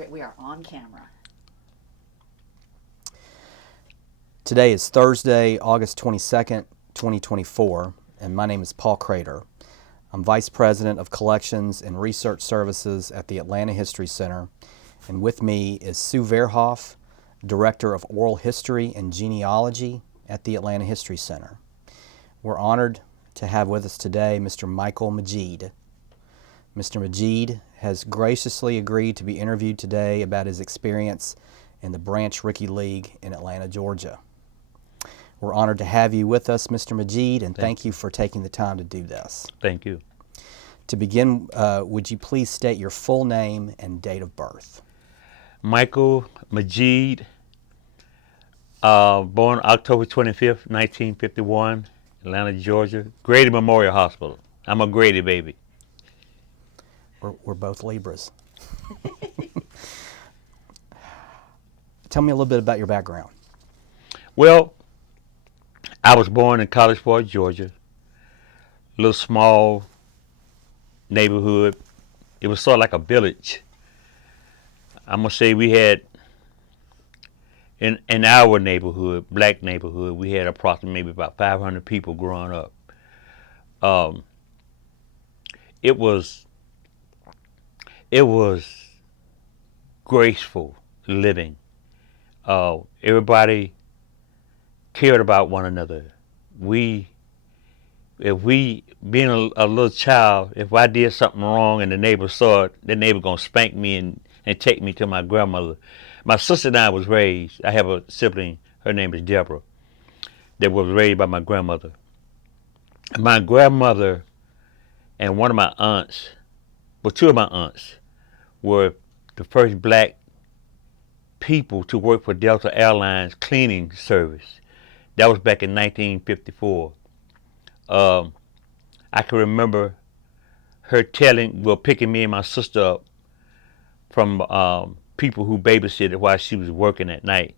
Great, we are on camera. Today is Thursday, August 22nd, 2024, and my name is Paul Crater. I'm Vice President of Collections and Research Services at the Atlanta History Center, and with me is Sue Verhoff, Director of Oral History and Genealogy at the Atlanta History Center. We're honored to have with us today Mr. Michael Majeed. Mr. Majeed has graciously agreed to be interviewed today about his experience in the Branch Rickey League in Atlanta, Georgia. We're honored to have you with us, Mr. Majeed, and thank you for taking the time to do this. Thank you. To begin, would you please state your full name and date of birth? Michael Majeed, born October 25th, 1951, Atlanta, Georgia. Grady Memorial Hospital. I'm a Grady baby. We're both Libras. Tell me a little bit about your background. Well, I was born in Collegeport, Georgia. A little small neighborhood. It was sort of like a village. I'm going to say we had, in our neighborhood, black neighborhood, we had approximately maybe about 500 people growing up. It was graceful living. Everybody cared about one another. Being a little child, if I did something wrong and the neighbor saw it, the neighbor gonna spank me and take me to my grandmother. My sister and I was raised. I have a sibling. Her name is Deborah. That was raised by my grandmother. My grandmother and one of my aunts, well, two of my aunts, were the first black people to work for Delta Airlines cleaning service. That was back in 1954. I can remember her picking me and my sister up from people who babysitted while she was working at night.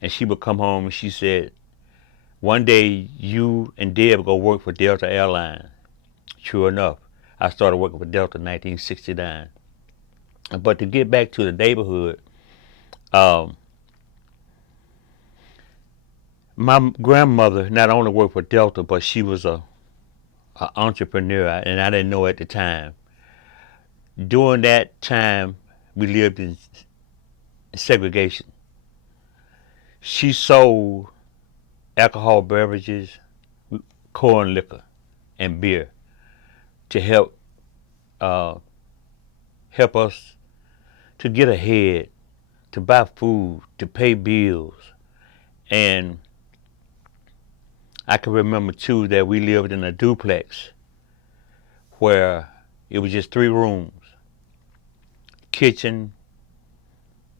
And she would come home and she said, one day you and Deb go work for Delta Airlines. Sure enough, I started working for Delta in 1969. But to get back to the neighborhood, my grandmother not only worked for Delta, but she was a entrepreneur, and I didn't know at the time. During that time, we lived in segregation. She sold alcohol beverages, corn liquor, and beer to help us to get ahead, to buy food, to pay bills. And I can remember too that we lived in a duplex where it was just 3 rooms, kitchen,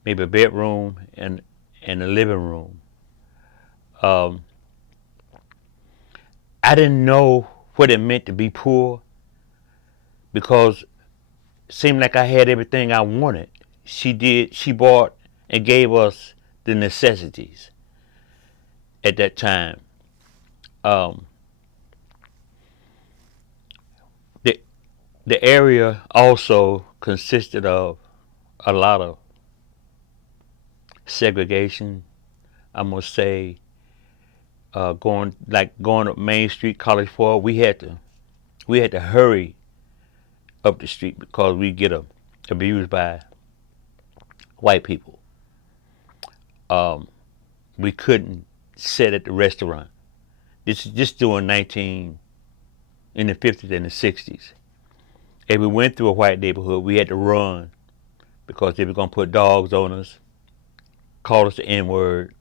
maybe a bedroom, and a living room. I didn't know what it meant to be poor because it seemed like I had everything I wanted. She bought and gave us the necessities at that time. The area also consisted of a lot of segregation. I'm gonna say going up Main Street, Collegeport, we had to hurry up the street because we get abused by white people. We couldn't sit at the restaurant. This is just during in the 50s and the 60s. If we went through a white neighborhood, we had to run because they were going to put dogs on us, call us the N-word.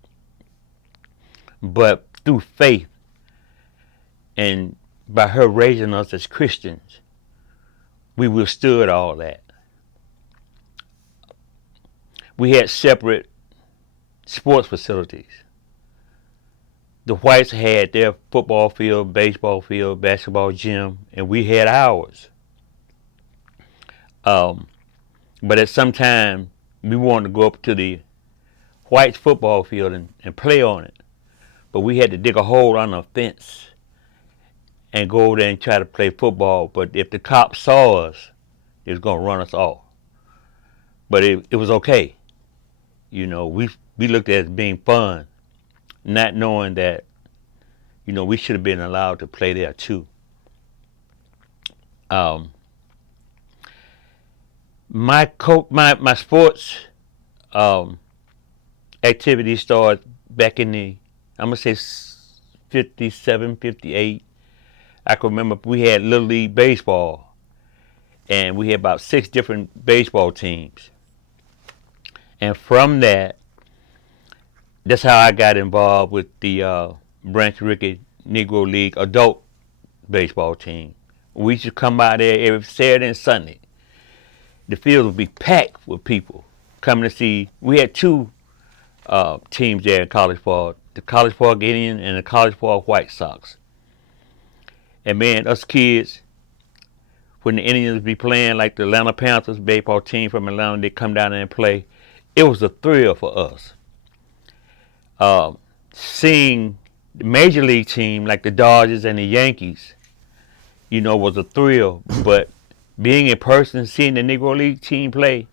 But through faith and by her raising us as Christians, we withstood all that. We had separate sports facilities. The whites had their football field, baseball field, basketball gym, and we had ours. But at some time, we wanted to go up to the whites football field and play on it. But we had to dig a hole under a fence and go over there and try to play football. But if the cops saw us, they was going to run us off. but it was okay. You know, we looked at it as being fun, not knowing that, you know, we should have been allowed to play there too. Um, my sports um, activity started back in the, I'm gonna say 57, 58. I can remember we had Little League baseball, and we had about 6 different baseball teams. And from that, that's how I got involved with the Branch Rickey Negro League adult baseball team. We used to come out there every Saturday and Sunday. The field would be packed with people coming to see. We had 2 teams there in College Park, the College Park Indians and the College Park White Sox. And man, us kids, when the Indians be playing, like the Atlanta Panthers baseball team from Atlanta, they come down there and play. It was a thrill for us. Seeing the major league team like the Dodgers and the Yankees, you know, was a thrill. But being in person, seeing the Negro League team play,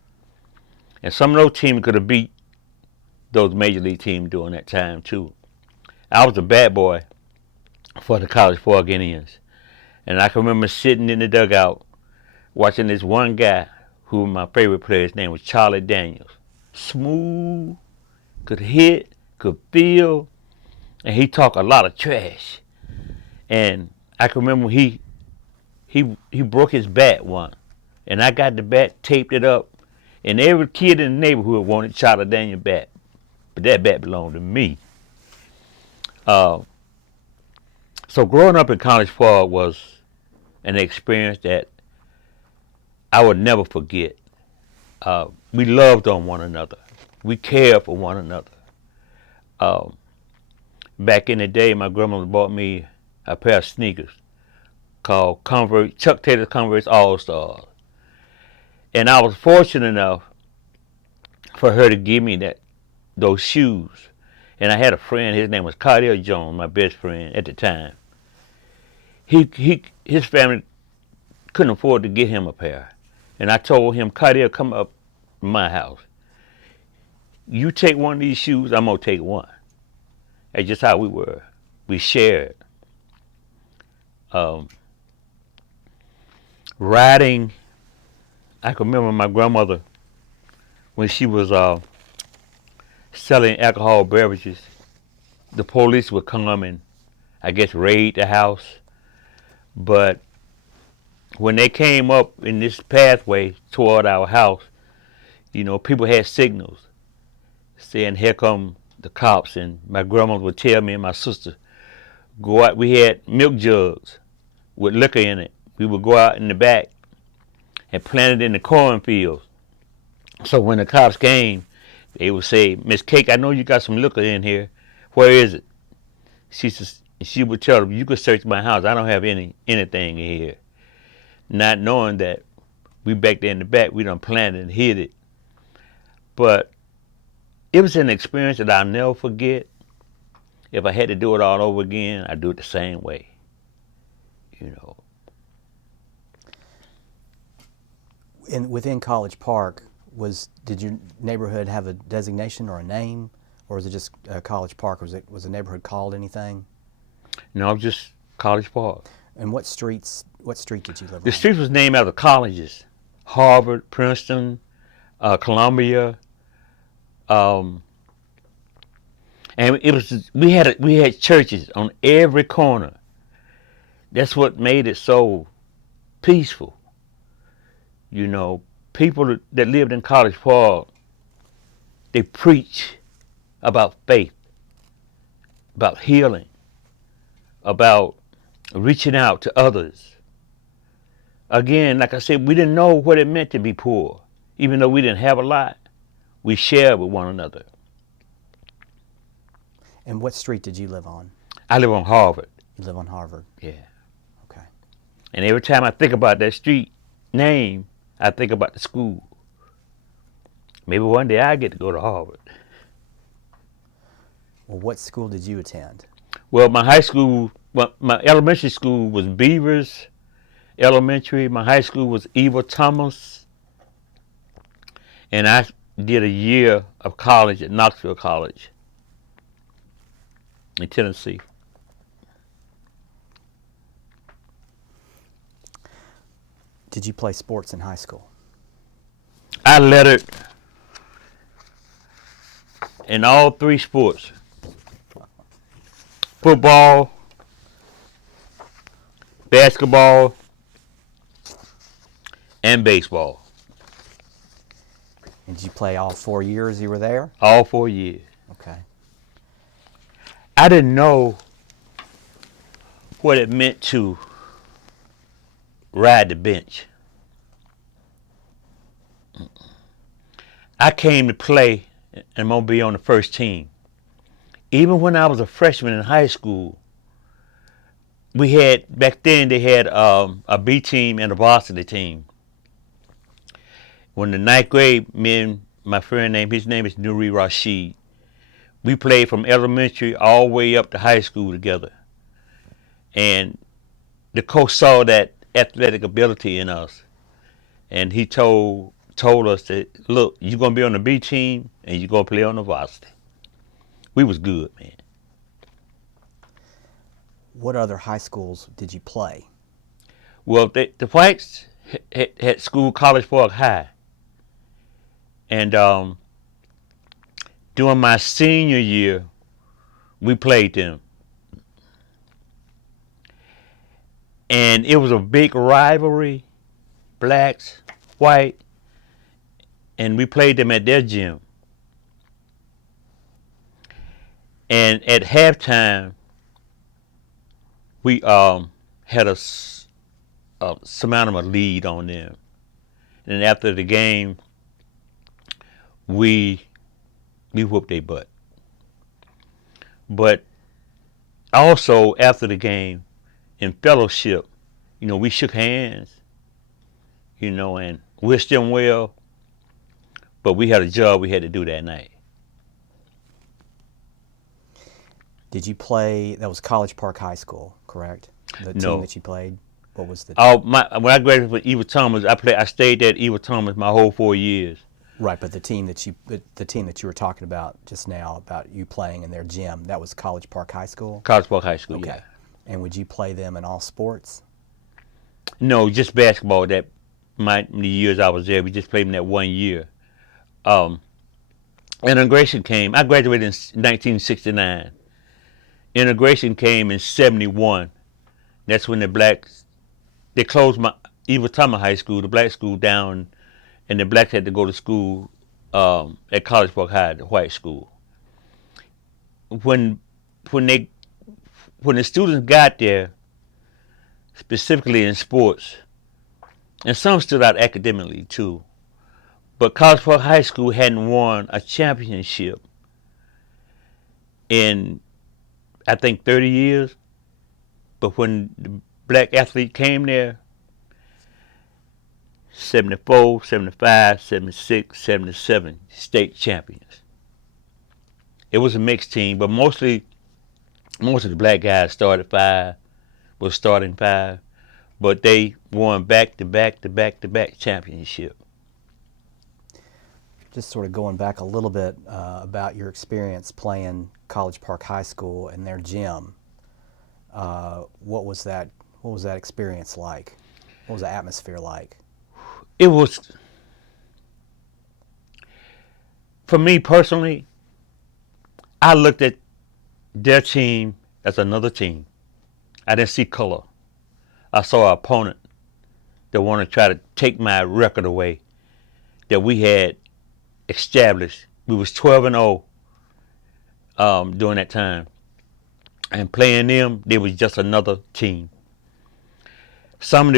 and some of those teams could have beat those major league teams during that time too. I was a bad boy for the College Park Indians, and I can remember sitting in the dugout watching this one guy who was my favorite player. His name was Charlie Daniels. Smooth, could hit, could feel, and he talked a lot of trash. And I can remember he broke his bat once, and I got the bat, taped it up, and every kid in the neighborhood wanted Charlie Daniels' bat, but that bat belonged to me. So growing up in College Park was an experience that I would never forget. We loved on one another. We cared for one another. Back in the day, my grandmother bought me a pair of sneakers called Converse, Chuck Taylor Converse All-Stars. And I was fortunate enough for her to give me those shoes. And I had a friend, his name was Cardiel Jones, my best friend at the time. His family couldn't afford to get him a pair. And I told him, Cardiel, come up to my house. You take one of these shoes, I'm going to take one. That's just how we were. We shared. Riding, I can remember my grandmother, when she was selling alcohol beverages, the police would come and, I guess, raid the house. But when they came up in this pathway toward our house, you know, people had signals saying, here come the cops. And my grandmother would tell me and my sister, go out. We had milk jugs with liquor in it. We would go out in the back and plant it in the cornfields. So when the cops came, they would say, Miss Cake, I know you got some liquor in here. Where is it? She would tell them, you could search my house. I don't have anything in here. Not knowing that we back there in the back, we done planted and hid it. But it was an experience that I'll never forget. If I had to do it all over again, I'd do it the same way. You know. Within College Park, did your neighborhood have a designation or a name, or was it just College Park? Was the neighborhood called anything? No, just College Park. And what street did you live on? The street was named after colleges: Harvard, Princeton, Columbia, and we had churches on every corner. That's what made it so peaceful. You know, people that lived in College Park, they preach about faith, about healing, about reaching out to others. Again, like I said, we didn't know what it meant to be poor. Even though we didn't have a lot, we shared with one another. And what street did you live on? I live on Harvard. You live on Harvard? Yeah. Okay. And every time I think about that street name, I think about the school. Maybe one day I get to go to Harvard. Well, what school did you attend? Well, my elementary school was Beavers Elementary. My high school was Eva Thomas. And I did a year of college at Knoxville College in Tennessee. Did you play sports in high school? I lettered in all three sports: football, basketball, and baseball. And did you play all 4 years you were there? All 4 years. Okay. I didn't know what it meant to ride the bench. I came to play, and I'm going to be on the first team. Even when I was a freshman in high school, back then they had a B team and a varsity team. When the ninth grade, me and my friend his name is Nuri Rashid, we played from elementary all the way up to high school together. And the coach saw that athletic ability in us, and he told us that, look, you're going to be on the B team and you're going to play on the varsity. We was good, man. What other high schools did you play? Well, the Whites had school College Park High. And during my senior year, we played them. And it was a big rivalry, blacks, white, and we played them at their gym. And at halftime, we had a surmountable lead on them. And after the game, we whooped their butt. But also after the game, in fellowship, we shook hands, and wished them well. But we had a job we had to do that night. Did you play? That was College Park High School, correct? The No. team that you played. What was the? When I graduated from Eva Thomas, I stayed at Eva Thomas my whole 4 years. Right, but the team that you were talking about just now, about you playing in their gym, that was College Park High School? College Park High School, Okay. yeah. And would you play them in all sports? No, just basketball. The years I was there, we just played them that 1 year. Integration came. I graduated in 1969. Integration came in 71. That's when they closed my Eva Thomas High School, the black school, down, and the blacks had to go to school at College Park High, the white school. When the students got there, specifically in sports, and some stood out academically too, but College Park High School hadn't won a championship in, I think, 30 years. But when the black athlete came there, 74, 75, 76, 77 state champions. It was a mixed team, but most of the black guys was starting five, but they won back-to-back championship. Just sort of going back a little bit about your experience playing College Park High School and their gym. What was that experience like? What was the atmosphere like? It was, for me personally, I looked at their team as another team. I didn't see color. I saw an opponent that wanted to try to take my record away that we had established. We was 12-0 during that time. And playing them, they was just another team. Some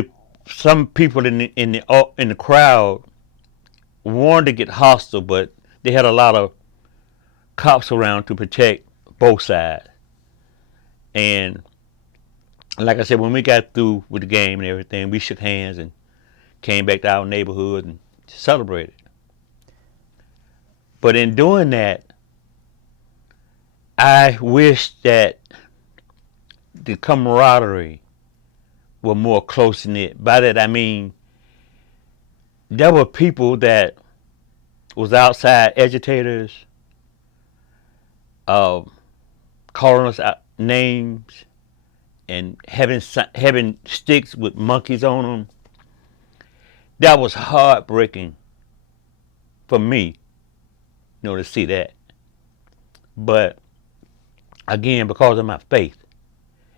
people in the crowd wanted to get hostile, but they had a lot of cops around to protect both sides. And like I said, when we got through with the game and everything, we shook hands and came back to our neighborhood and celebrated. But in doing that, I wish that the camaraderie were more close-knit. By that I mean, there were people that was outside agitators, uh, calling us out names and having sticks with monkeys on them. That was heartbreaking for me, to see that. But again, because of my faith,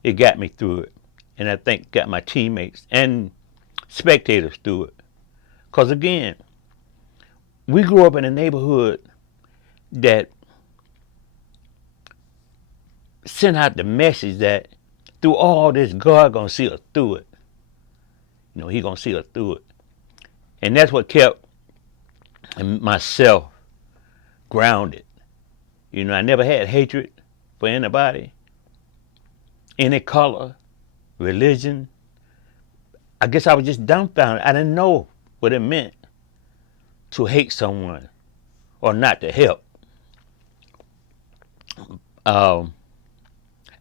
it got me through it, and I think got my teammates and spectators through it. Because again, we grew up in a neighborhood that sent out the message that through all this, God gonna see us through it. He gonna see us through it, and that's what kept myself grounded. I never had hatred for anybody, any color, religion. I guess I was just dumbfounded. I didn't know what it meant to hate someone or not to help.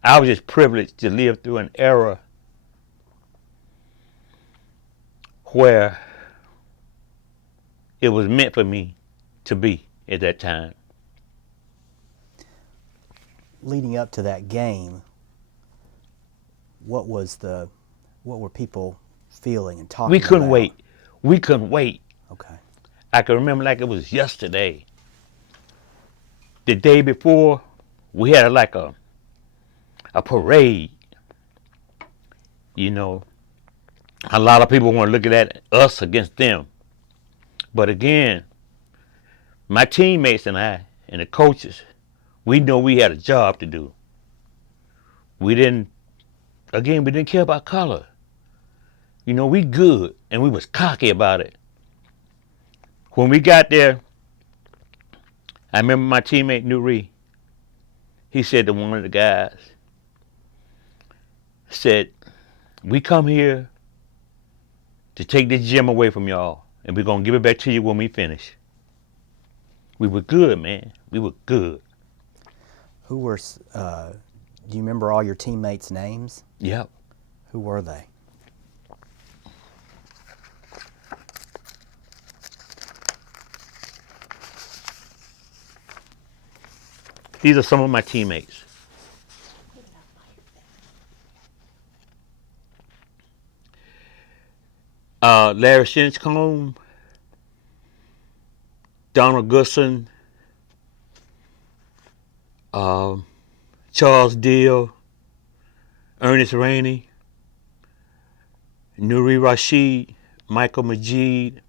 I was just privileged to live through an era where it was meant for me to be at that time. Leading up to that game, what were people feeling and talking We couldn't about? wait. We couldn't wait. Okay. I can remember like it was yesterday. The day before, we had like a parade. A lot of people weren't looking at us against them. But again, my teammates and I and the coaches, we know we had a job to do. We didn't care about color. We good, and we was cocky about it. When we got there, I remember my teammate Nuri, he said to one of the guys, said, we come here to take this gym away from y'all, and we're going to give it back to you when we finish. We were good, man. We were good. Do you remember all your teammates' names? Yep. Who were they? These are some of my teammates. Larry Shinchcombe, Donald Goodson, Charles Deal, Ernest Rainey, Nuri Rashid, Michael Majeed,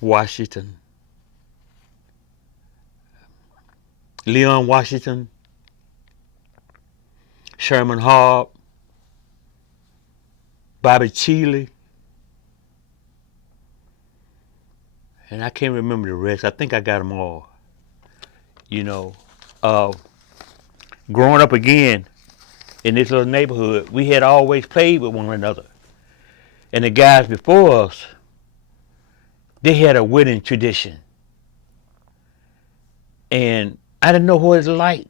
Washington, Leon Washington, Sherman Harb, Bobby Cheeley, and I can't remember the rest. I think I got them all. Growing up again in this little neighborhood, we had always played with one another. And the guys before us, they had a winning tradition. And I didn't know what it's like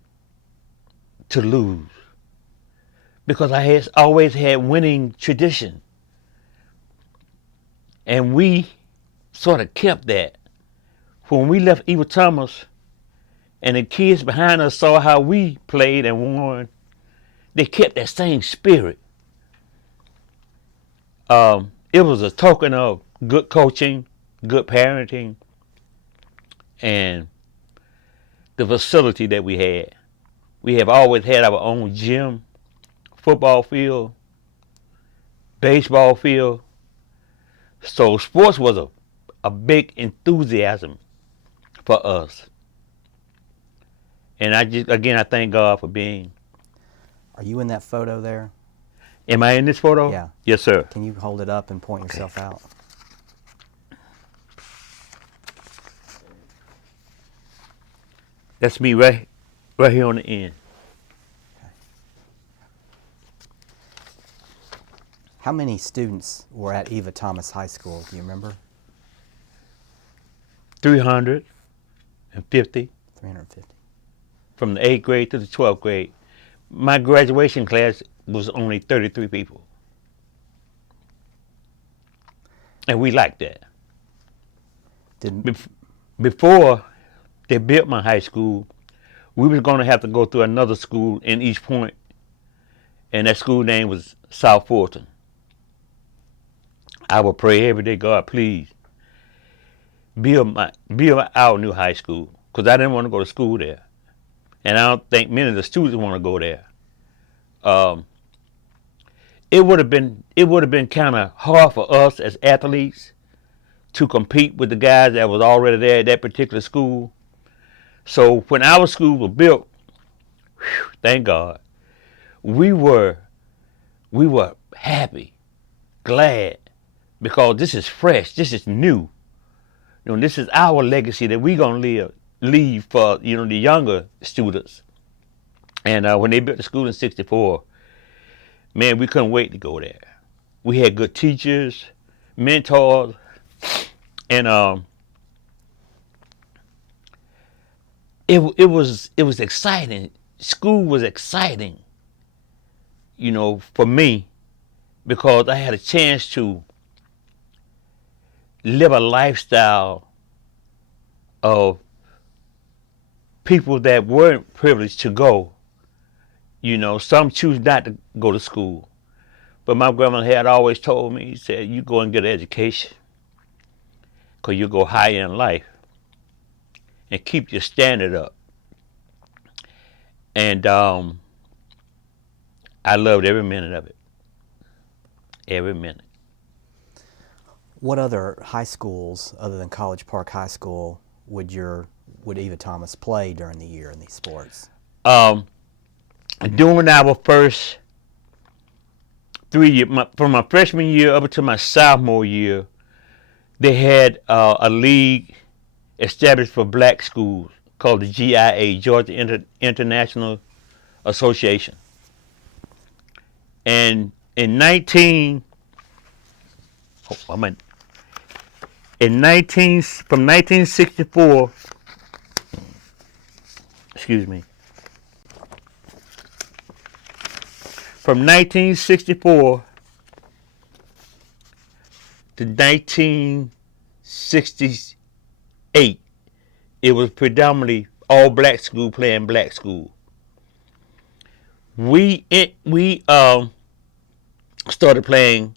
to lose, because I had always had winning tradition. And we sort of kept that. When we left Eva Thomas and the kids behind us saw how we played and won, they kept that same spirit. It was a token of good coaching, good parenting, and the facility that we had. We have always had our own gym, football field, baseball field. So sports was a big enthusiasm for us. And I thank God for being. Are you in that photo there? Am I in this photo? Yeah. Yes, sir. Can you hold it up and point yourself out? That's me right here on the end. How many students were at Eva Thomas High School? Do you remember? 350. 350. From the 8th grade to the 12th grade. My graduation class was only 33 people. And we liked that. Did Before they built my high school, we was going to have to go through another school in East Point, and that school name was South Fulton. I would pray every day, God, please build our new high school, because I didn't want to go to school there, and I don't think many of the students want to go there. Um, it would have been kind of hard for us as athletes to compete with the guys that was already there at that particular school. So when our school was built, thank God, we were happy, glad, because this is fresh, this is new. This is our legacy that we gonna leave for the younger students. And when they built the school in '64, man, we couldn't wait to go there. We had good teachers, mentors, and it was exciting. School was exciting, for me, because I had a chance to live a lifestyle of people that weren't privileged to go. Some choose not to go to school. But my grandma had always told me, he said, you go and get an education, because you'll go higher in life and keep your standard up. And I loved every minute of it. Every minute. What other high schools, other than College Park High School, would Eva Thomas play during the year in these sports? During our first 3 years, from my freshman year up to my sophomore year, they had a league established for black schools called the GIA, Georgia International Association. And from 1964, from 1964 to 1968, it was predominantly all black school playing black school. We started playing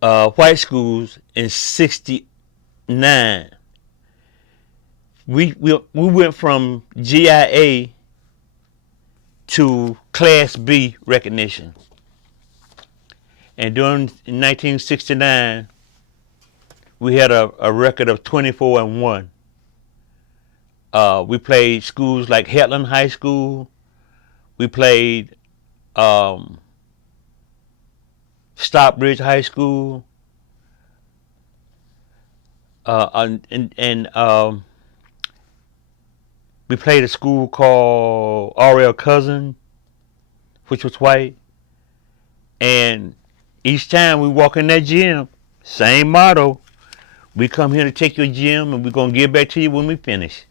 white schools in '69. We went from GIA to Class B recognition, and during 1969, we had a record of 24-1. We played schools like Hetland High School. We played Stockbridge High School, and we played a school called R.L. Cousin, which was white. And each time we walk in that gym, same motto: we come here to take your gym, and we're gonna give back to you when we finish.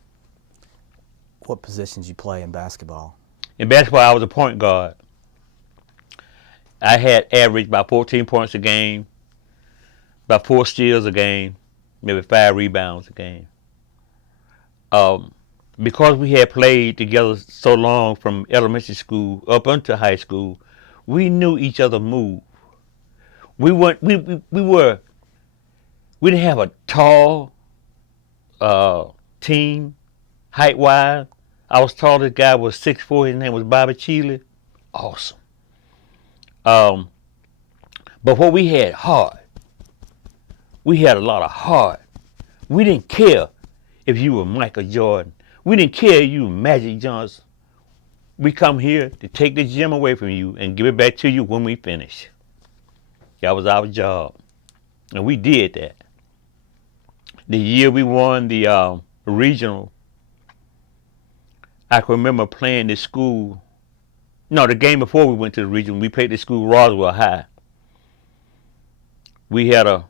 What positions you play in basketball? In basketball, I was a point guard. I had averaged about 14 points a game, about 4 steals a game, maybe 5 rebounds a game. Because we had played together so long from elementary school up until high school, we knew each other move. We didn't have a tall team height wise. I was tall. This guy was 6'4". His name was Bobby Cheeley. Awesome. But what we had hard. We had a lot of heart. We didn't care if you were Michael Jordan. We didn't care if you were Magic Johnson. We come here to take the gym away from you and give it back to you when we finish. That was our job. And we did that. The year we won the regional, I can remember playing this school. No, the game before we went to the regional, we played this school, Roswell High. We had a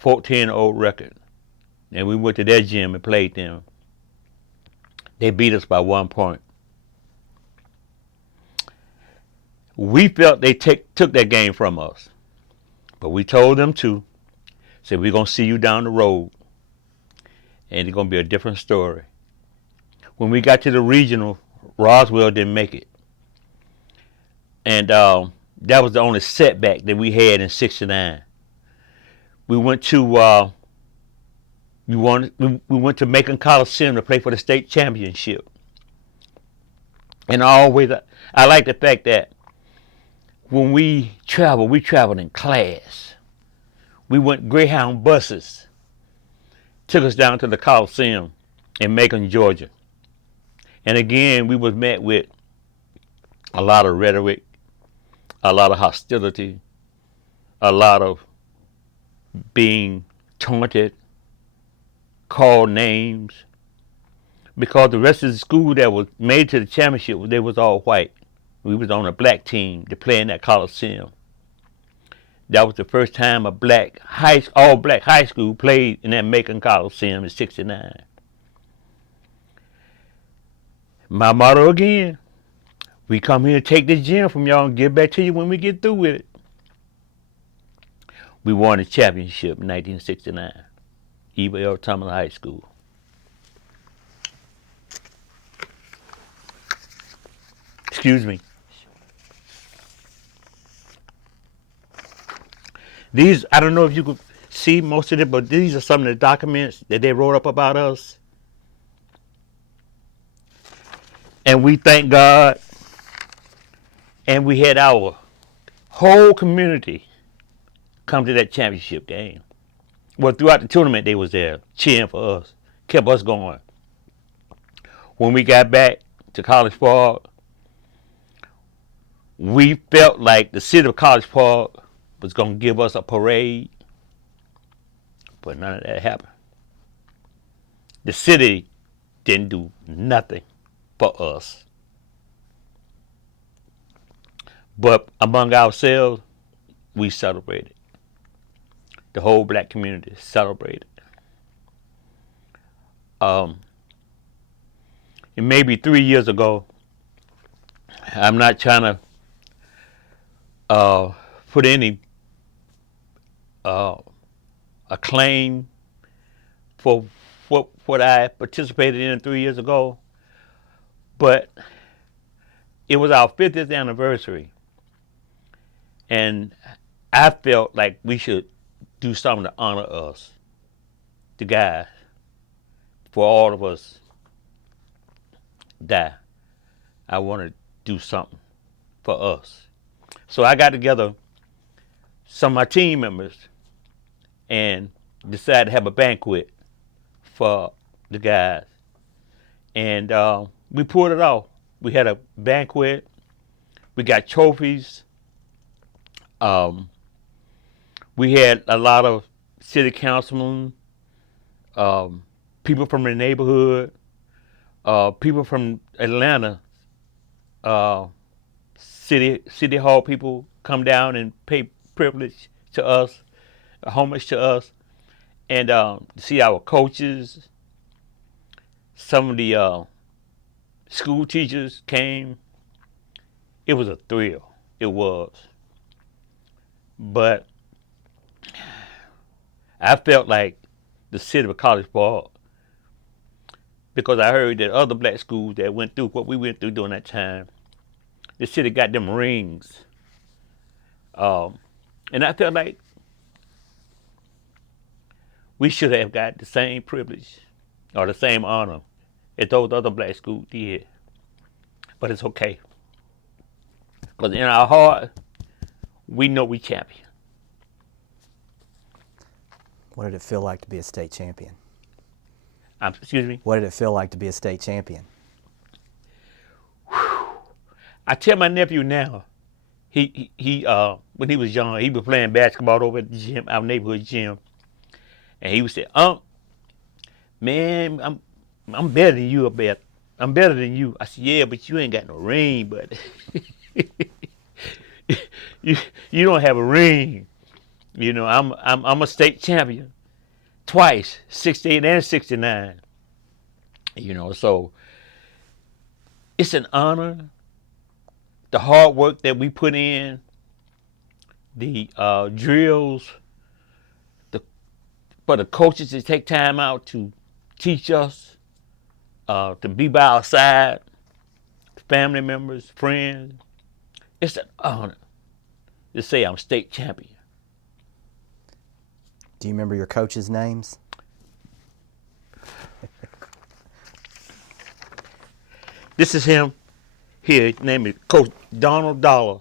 14-0 record. And we went to their gym and played them. They beat us by 1 point. We felt they took that game from us. But we told them to. Said, we're going to see you down the road. and it's going to be a different story. When we got to the regional, Roswell didn't make it. And that was the only setback that we had in '69. We went to we went to Macon Coliseum to play for the state championship. And I like the fact that when we traveled in class. We went Greyhound buses, took us down to the Coliseum in Macon, Georgia. And again, we was met with a lot of rhetoric, a lot of hostility, a lot of being taunted, called names, because the rest of the school that was made to the championship, they was all white. We was on a black team to play in that Coliseum. That was the first time all black high school played in that Macon Coliseum in '69. My motto again, we come here to take this gym from y'all and give back to you when we get through with it. We won the championship in 1969, Eva L. Thomas High School. Excuse me. These, I don't know if you could see most of it, but these are some of the documents that they wrote up about us. And we thank God. And we had our whole community come to that championship game. Well, throughout the tournament, they was there cheering for us, kept us going. When we got back to College Park, we felt like the city of College Park was going to give us a parade, but none of that happened. The city didn't do nothing for us. But among ourselves, we celebrated. The whole black community celebrated. It may be 3 years ago. I'm not trying to put any acclaim for what I participated in 3 years ago, but it was our 50th anniversary, and I felt like we should do something to honor us, the guys, for all of us die. I want to do something for us. So I got together some of my team members and decided to have a banquet for the guys. And we pulled it off. We had a banquet. We got trophies. We had a lot of city councilmen, people from the neighborhood, people from Atlanta, city hall people come down and pay privilege to us, homage to us, and see our coaches. Some of the school teachers came. It was a thrill. It was. But I felt like the city of College Park, because I heard that other black schools that went through what we went through during that time, the city got them rings. And I felt like we should have got the same privilege or the same honor that those other black schools did. But it's okay. Because in our heart, we know we champion. What did it feel like to be a state champion? Excuse me? What did it feel like to be a state champion? I tell my nephew now, he when he was young, he was playing basketball over at the gym, our neighborhood gym. And he would say, man, I'm better than you, I bet. I'm better than you. I said, yeah, but you ain't got no ring, but you don't have a ring. You know, I'm a state champion twice, '68 and '69. You know, so it's an honor. The hard work that we put in, the drills, for the coaches to take time out to teach us to be by our side, family members, friends. It's an honor to say I'm state champion. Do you remember your coaches' names? This is him here. His name is Coach Donald Dollar.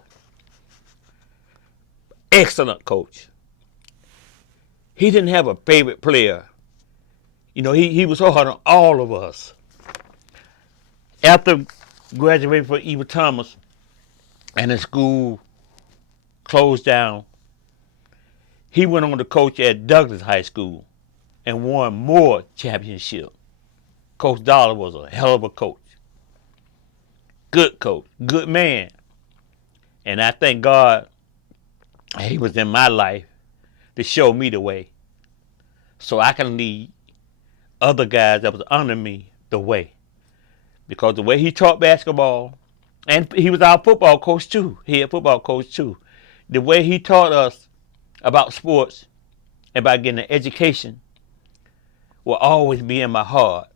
Excellent coach. He didn't have a favorite player. You know, he was so hard on all of us. After graduating from Eva Thomas and the school closed down, he went on to coach at Douglas High School and won more championships. Coach Dollar was a hell of a coach. Good coach, good man. And I thank God he was in my life to show me the way so I can lead other guys that was under me the way. Because the way he taught basketball, and he was our football coach too, head football coach too. The way he taught us about sports and about getting an education will always be in my heart.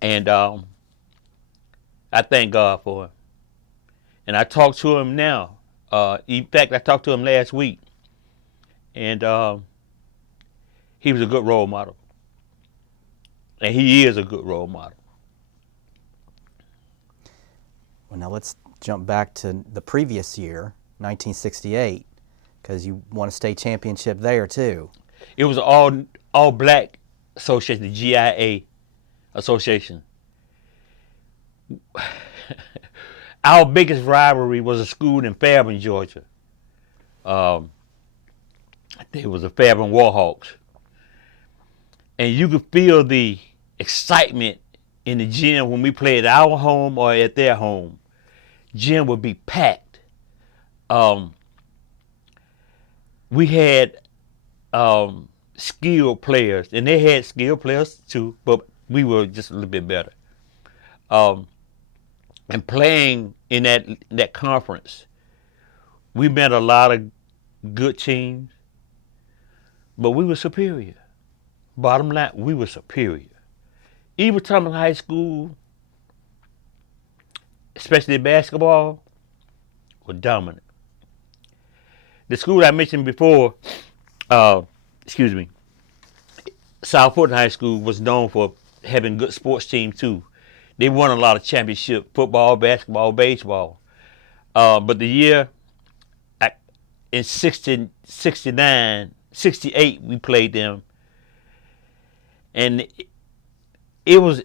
And I thank God for him. And I talk to him now. In fact, I talked to him last week. And he was a good role model. And he is a good role model. Well, now let's jump back to the previous year, 1968, because you won a state championship there too. It was an all black association, the GIA association. Our biggest rivalry was a school in Fairburn, Georgia. It was the Fairburn Warhawks. And you could feel the excitement in the gym when we played at our home or at their home. Gym would be packed. We had skilled players, and they had skilled players too, but we were just a little bit better. And playing in that conference, we met a lot of good teams, but we were superior. Bottom line, we were superior. Even Thomas High School, especially basketball, were dominant. The school I mentioned before, South Fulton High School, was known for having good sports teams too. They won a lot of championship football, basketball, baseball. But the year in 69, 68, we played them, and it was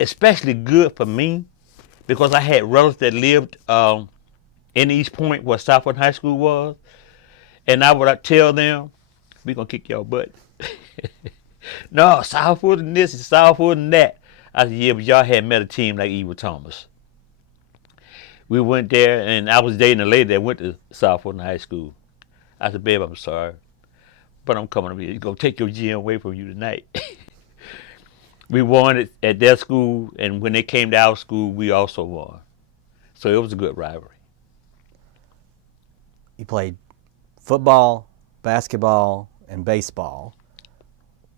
especially good for me because I had relatives that lived in East Point, where South Fulton High School was, and I would tell them, "We gonna kick y'all butt." No, South Fulton this and South Fulton that. I said, yeah, but y'all had met a team like Eva Thomas. We went there, and I was dating a lady that went to South Fulton High School. I said, babe, I'm sorry, but I'm coming over here. You're going to take your GM away from you tonight. We won it at their school, and when they came to our school, we also won. So it was a good rivalry. You played football, basketball, and baseball.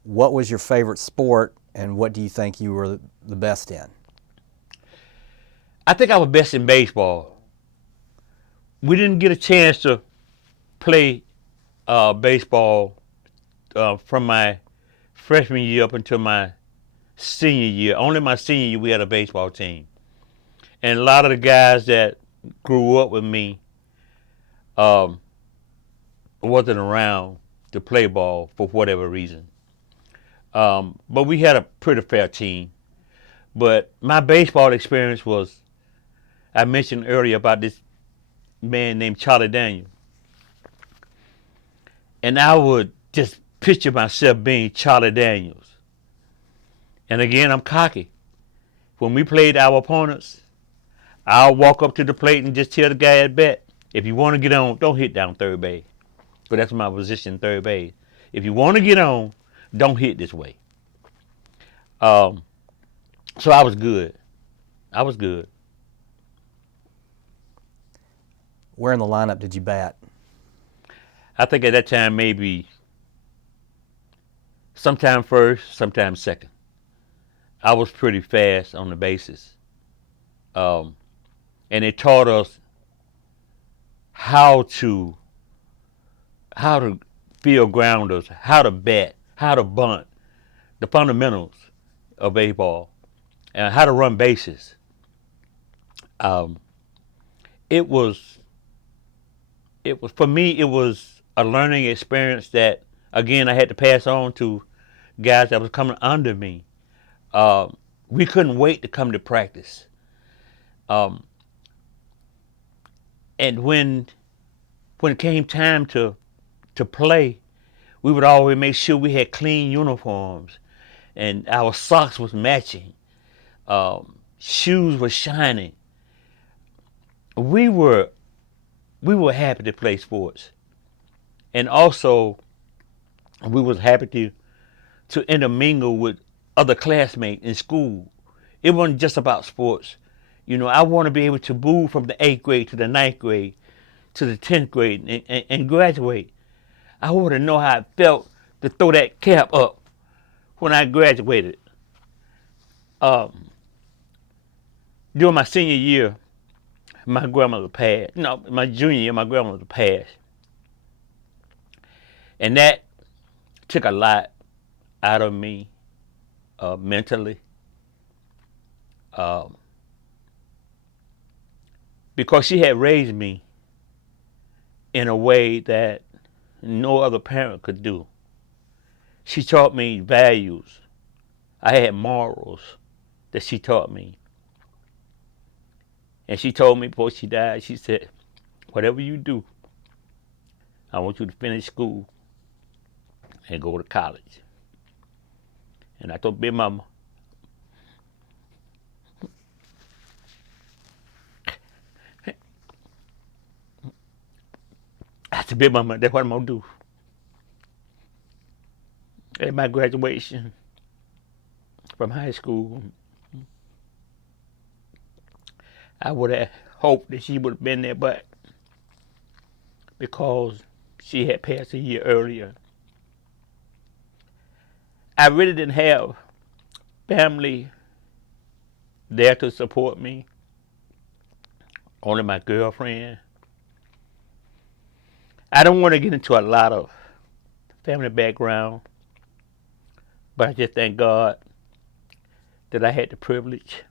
What was your favorite sport, and what do you think you were the best in? I think I was best in baseball. We didn't get a chance to play baseball from my freshman year up until my senior year. Only my senior year we had a baseball team. And a lot of the guys that grew up with me wasn't around to play ball for whatever reason. But we had a pretty fair team. But my baseball experience was, I mentioned earlier about this man named Charlie Daniels. And I would just picture myself being Charlie Daniels. And again, I'm cocky. When we played our opponents, I'll walk up to the plate and just tell the guy at bat, if you want to get on, don't hit down third base. But that's my position, third base. If you want to get on, don't hit this way. So I was good. I was good. Where in the lineup did you bat? I think at that time maybe Sometimes first, sometimes second. I was pretty fast on the bases. Um, and it taught us how to how to field grounders, how to bat, how to bunt, the fundamentals of baseball, and how to run bases. Um, it was for me. It was a learning experience that again I had to pass on to guys that was coming under me. Um, we couldn't wait to come to practice. Um, and when it came time to play, we would always make sure we had clean uniforms and our socks was matching. Shoes were shining. We were happy to play sports, and also we was happy to intermingle with other classmates in school. It wasn't just about sports. You know, I want to be able to move from the 8th grade to the 9th grade to the 10th grade and graduate. I want to know how it felt to throw that cap up when I graduated. Um, During my senior year, my grandmother passed. No, my junior year, my grandmother passed. And that took a lot out of me mentally. Um, because she had raised me in a way that no other parent could do. She taught me values. I had morals that she taught me. And she told me before she died, she said, whatever you do, I want you to finish school and go to college. And I told Big Mama, I said, Big Mama, that's what I'm going to do. At my graduation from high school, I would have hoped that she would have been there, but because she had passed a year earlier, I really didn't have family there to support me. Only my girlfriend. I don't want to get into a lot of family background, but I just thank God that I had the privilege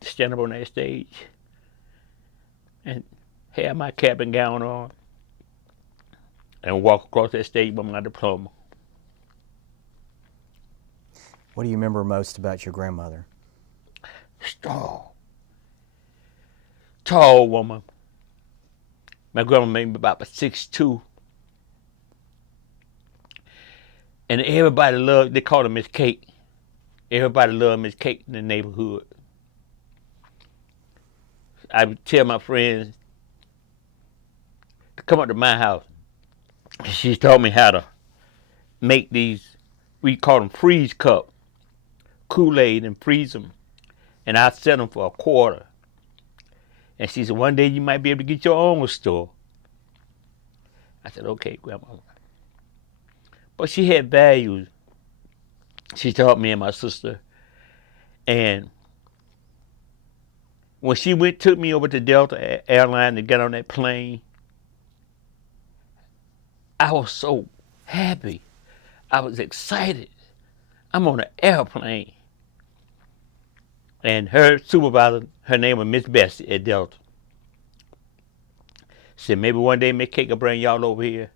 to stand up on that stage and have my cap and gown on and walk across that stage with my diploma. What do you remember most about your grandmother? Strong, tall woman. My grandma made me about 6'2". And everybody loved, they called her Miss Kate. Everybody loved Miss Kate in the neighborhood. I would tell my friends to come up to my house. She taught me how to make these, we call them freeze cup, Kool-Aid, and freeze them. And I'd sell them for $0.25. And she said, one day you might be able to get your own store. I said, okay, Grandma. But she had values. She taught me and my sister. And when she took me over to Delta Airline to get on that plane, I was so happy. I was excited. I'm on an airplane. And her supervisor, her name was Miss Bessie at Delta, said maybe one day Miss Kate will bring y'all over here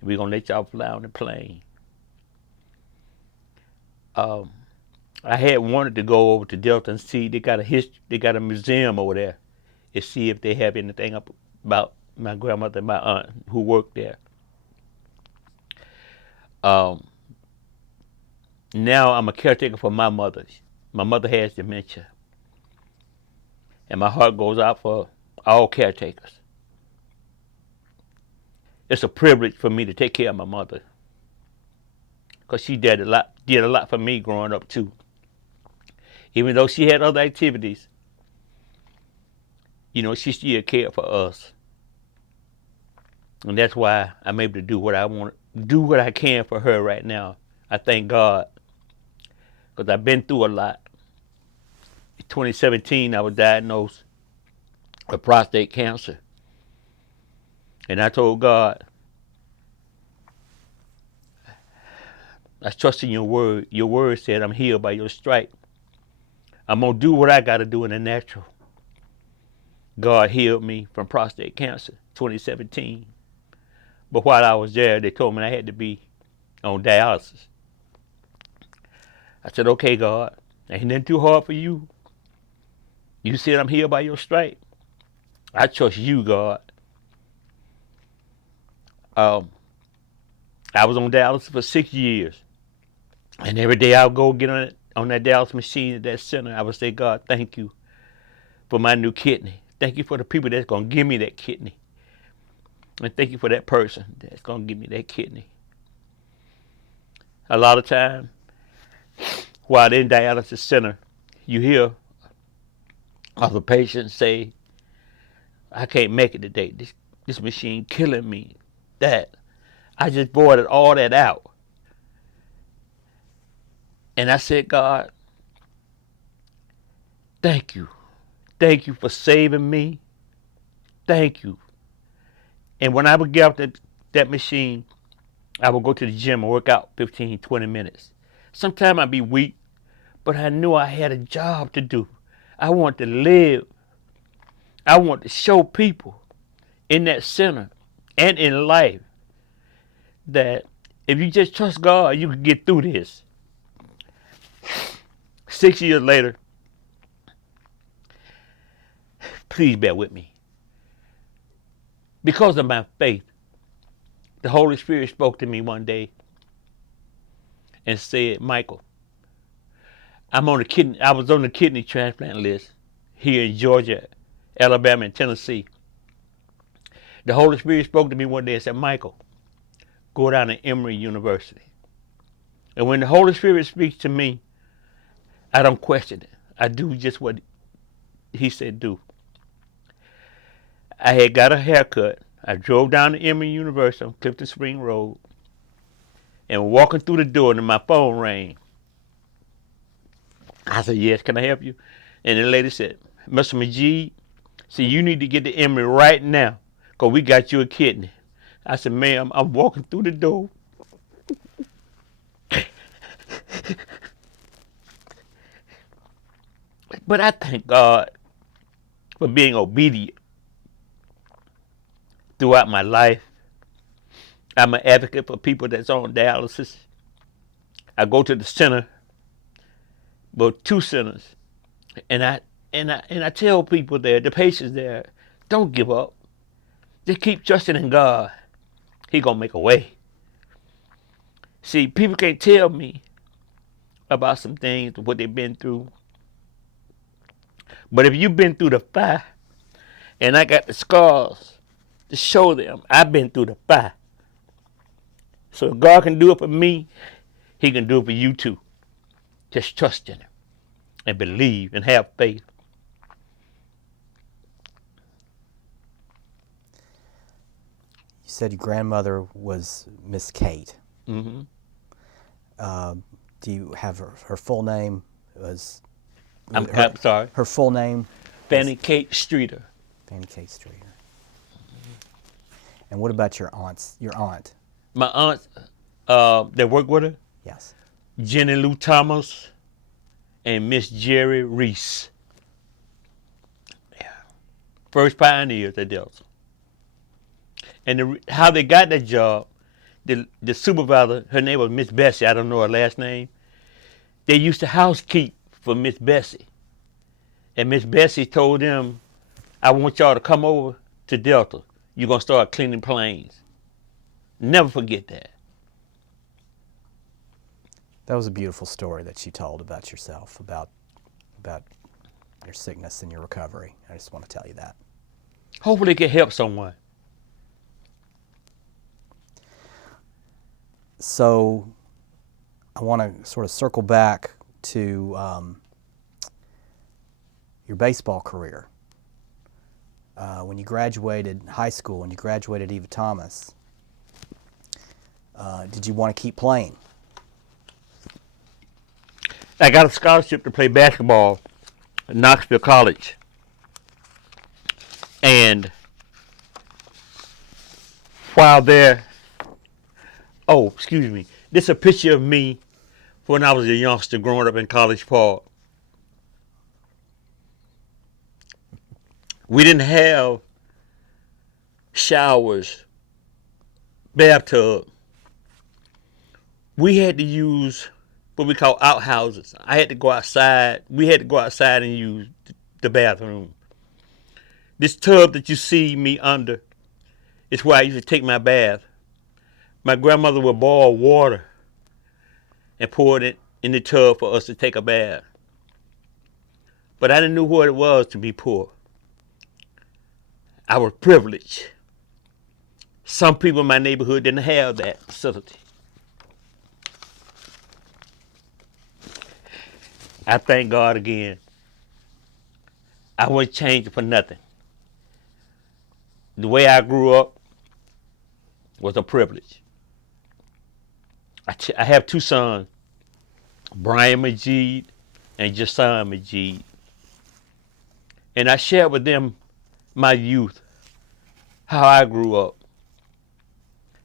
and we're going to let y'all fly on the plane. I had wanted to go over to Delta and see, they got a museum over there and see if they have anything up about my grandmother and my aunt who worked there. Now I'm a caretaker for my mother. My mother has dementia. And my heart goes out for all caretakers. It's a privilege for me to take care of my mother, because she did a lot for me growing up too. Even though she had other activities, you know, she still cared for us. And that's why I'm able to do what I want, do what I can for her right now. I thank God because I've been through a lot. In 2017, I was diagnosed with prostate cancer. And I told God, I trust in your word. Your word said I'm healed by your stripe. I'm going to do what I got to do in the natural. God healed me from prostate cancer 2017. But while I was there, they told me I had to be on dialysis. I said, okay, God, ain't nothing too hard for you. You said I'm healed by your stripe. I trust you, God. I was on dialysis for 6 years. And every day I would go get on that dialysis machine at that center. I would say, God, thank you for my new kidney. Thank you for the people that's going to give me that kidney. And thank you for that person that's going to give me that kidney. A lot of time, while in dialysis center, you hear other patients say, I can't make it today. This machine killing me. That. I just voided all that out. And I said, God, thank you. Thank you for saving me. Thank you. And when I would get off that machine, I would go to the gym and work out 15, 20 minutes. Sometimes I'd be weak, but I knew I had a job to do. I wanted to live. I wanted to show people in that center and in life that if you just trust God, you can get through this. 6 years later, please bear with me. Because of my faith, the Holy Spirit spoke to me one day and said, Michael, I was on the kidney transplant list here in Georgia, Alabama, and Tennessee. The Holy Spirit spoke to me one day and said, Michael, go down to Emory University. And when the Holy Spirit speaks to me, I don't question it. I do just what he said do. I had got a haircut. I drove down to Emory University on Clifton Spring Road and walking through the door and my phone rang. I said, yes, can I help you? And the lady said, Mr. Majeed, see, you need to get to Emory right now because we got you a kidney. I said, ma'am, I'm walking through the door. But I thank God for being obedient throughout my life. I'm an advocate for people that's on dialysis. I go to the center, but 2 centers, and I tell people there, the patients there, don't give up. Just keep trusting in God. He gonna make a way. See, people can't tell me about some things, what they've been through. But if you've been through the fire, and I got the scars to show them, I've been through the fire. So if God can do it for me, he can do it for you too. Just trust in him and believe and have faith. You said your grandmother was Miss Kate. Mm-hmm. Do you have her full name? I'm sorry. Her full name? Fanny Kate Streeter. Fanny Kate Streeter. And what about your aunts? Your aunt? My aunt that worked with her? Yes. Jenny Lou Thomas and Miss Jerry Reese. Yeah. First pioneers at Delta. And how they got that job, the supervisor, her name was Miss Bessie, I don't know her last name. They used to housekeep for Miss Bessie. And Miss Bessie told them, I want y'all to come over to Delta. You're going to start cleaning planes. Never forget that. That was a beautiful story that you told about yourself, about your sickness and your recovery. I just want to tell you that. Hopefully it can help someone. So I want to sort of circle back to your baseball career. When you graduated high school, when you graduated Eva Thomas, did you want to keep playing? I got a scholarship to play basketball at Knoxville College. And while there, oh, excuse me, this is a picture of me when I was a youngster growing up in College Park. We didn't have showers, bathtub. We had to use what we call outhouses. I had to go outside. We had to go outside and use the bathroom. This tub that you see me under is where I used to take my bath. My grandmother would boil water and pour it in the tub for us to take a bath. But I didn't know what it was to be poor. I was privileged. Some people in my neighborhood didn't have that facility. I thank God again. I wouldn't change it for nothing. The way I grew up was a privilege. I have two sons, Brian Majeed and Jason Majeed. And I shared with them my youth, how I grew up.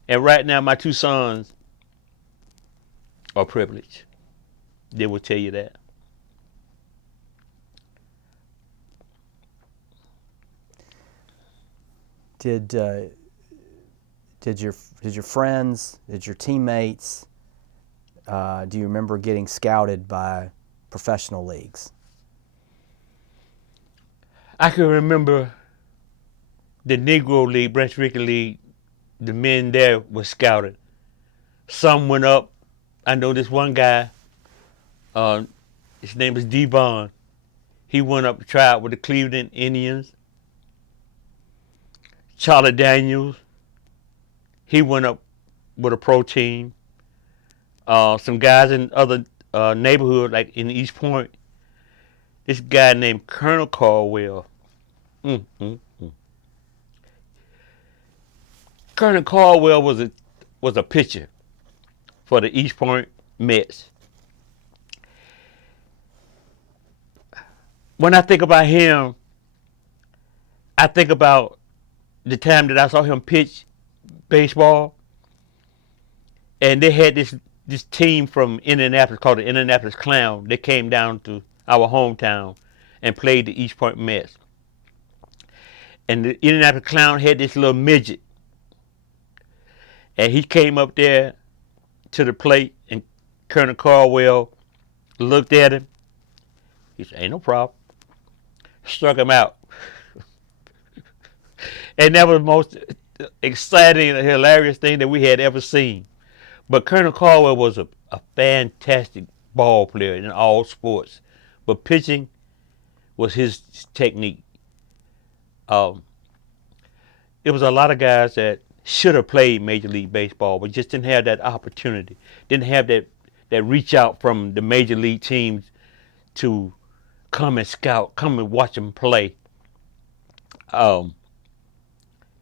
And right now, my two sons are privileged. They will tell you that. Did your friends, did your teammates, do you remember getting scouted by professional leagues? I can remember the Negro League, Branch Rickey League, the men there were scouted. Some went up. I know this one guy, his name is Devon. He went up to try out with the Cleveland Indians. Charlie Daniels, he went up with a pro team. Some guys in other neighborhoods, like in East Point, this guy named Colonel Caldwell. Colonel Caldwell was a pitcher for the East Point Mets. When I think about him, I think about the time that I saw him pitch baseball, and they had this team from Indianapolis called the Indianapolis Clown. They came down to our hometown and played the East Point Mets. And the Indianapolis Clown had this little midget, and he came up there to the plate, and Colonel Caldwell looked at him. He said, "Ain't no problem." Struck him out. And that was the most exciting and hilarious thing that we had ever seen. But Colonel Caldwell was a fantastic ball player in all sports. But pitching was his technique. It was a lot of guys that should have played Major League Baseball, but just didn't have that opportunity. Didn't have that reach out from the Major League teams to come and scout, come and watch them play.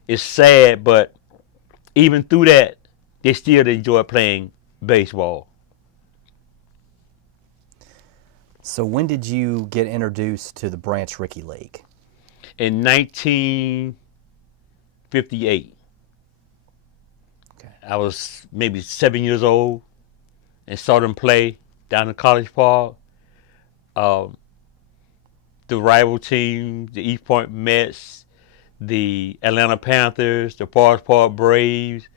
It's sad, but even through that, they still enjoy playing baseball. So when did you get introduced to the Branch Rickey League? In 1958. Okay. I was maybe 7 years old and saw them play down in College Park. The rival team, the East Point Mets, the Atlanta Panthers, the Forest Park Braves,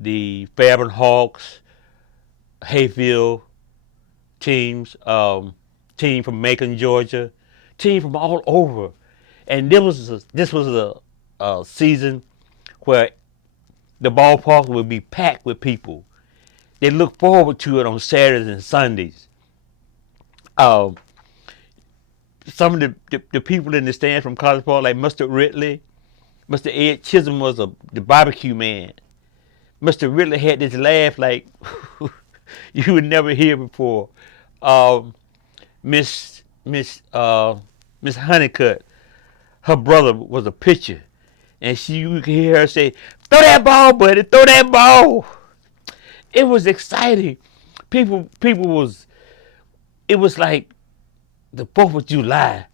the Fairburn Hawks, Hayfield teams, team from Macon, Georgia, team from all over. And this was a season where the ballpark would be packed with people. They look forward to it on Saturdays and Sundays. Some of the people in the stands from College Park, like Mr. Ridley, Mr. Ed Chisholm was the barbecue man. Mr. Ridley had this laugh like you would never hear before. Miss Honeycutt, her brother was a pitcher, and you could hear her say, "Throw that ball, buddy! Throw that ball!" It was exciting. People was it was like the 4th of July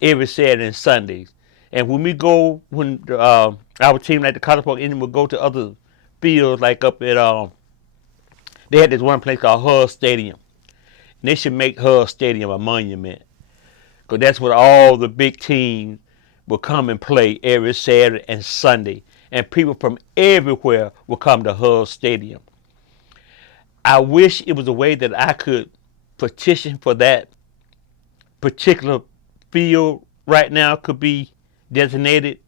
every Saturday and Sundays. And when we go, when our team, like the College Park Indians, would go to other fields, like up at, they had this one place called Hull Stadium. And they should make Hull Stadium a monument. Because that's where all the big teams will come and play every Saturday and Sunday. And people from everywhere will come to Hull Stadium. I wish it was a way that I could petition for that particular field right now could be designated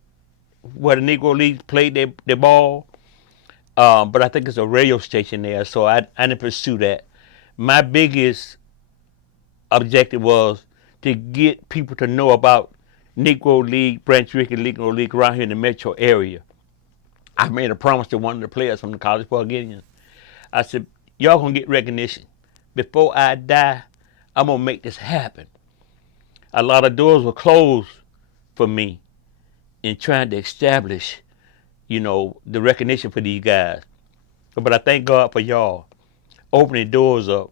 where the Negro League played their ball. But I think it's a radio station there, so I didn't pursue that. My biggest objective was to get people to know about Negro League, Branch Rickey Negro League around here in the metro area. I made a promise to one of the players from the College Park Indians. I said, y'all gonna get recognition. Before I die, I'm gonna make this happen. A lot of doors were closed for me in trying to establish, the recognition for these guys. But I thank God for y'all opening doors up.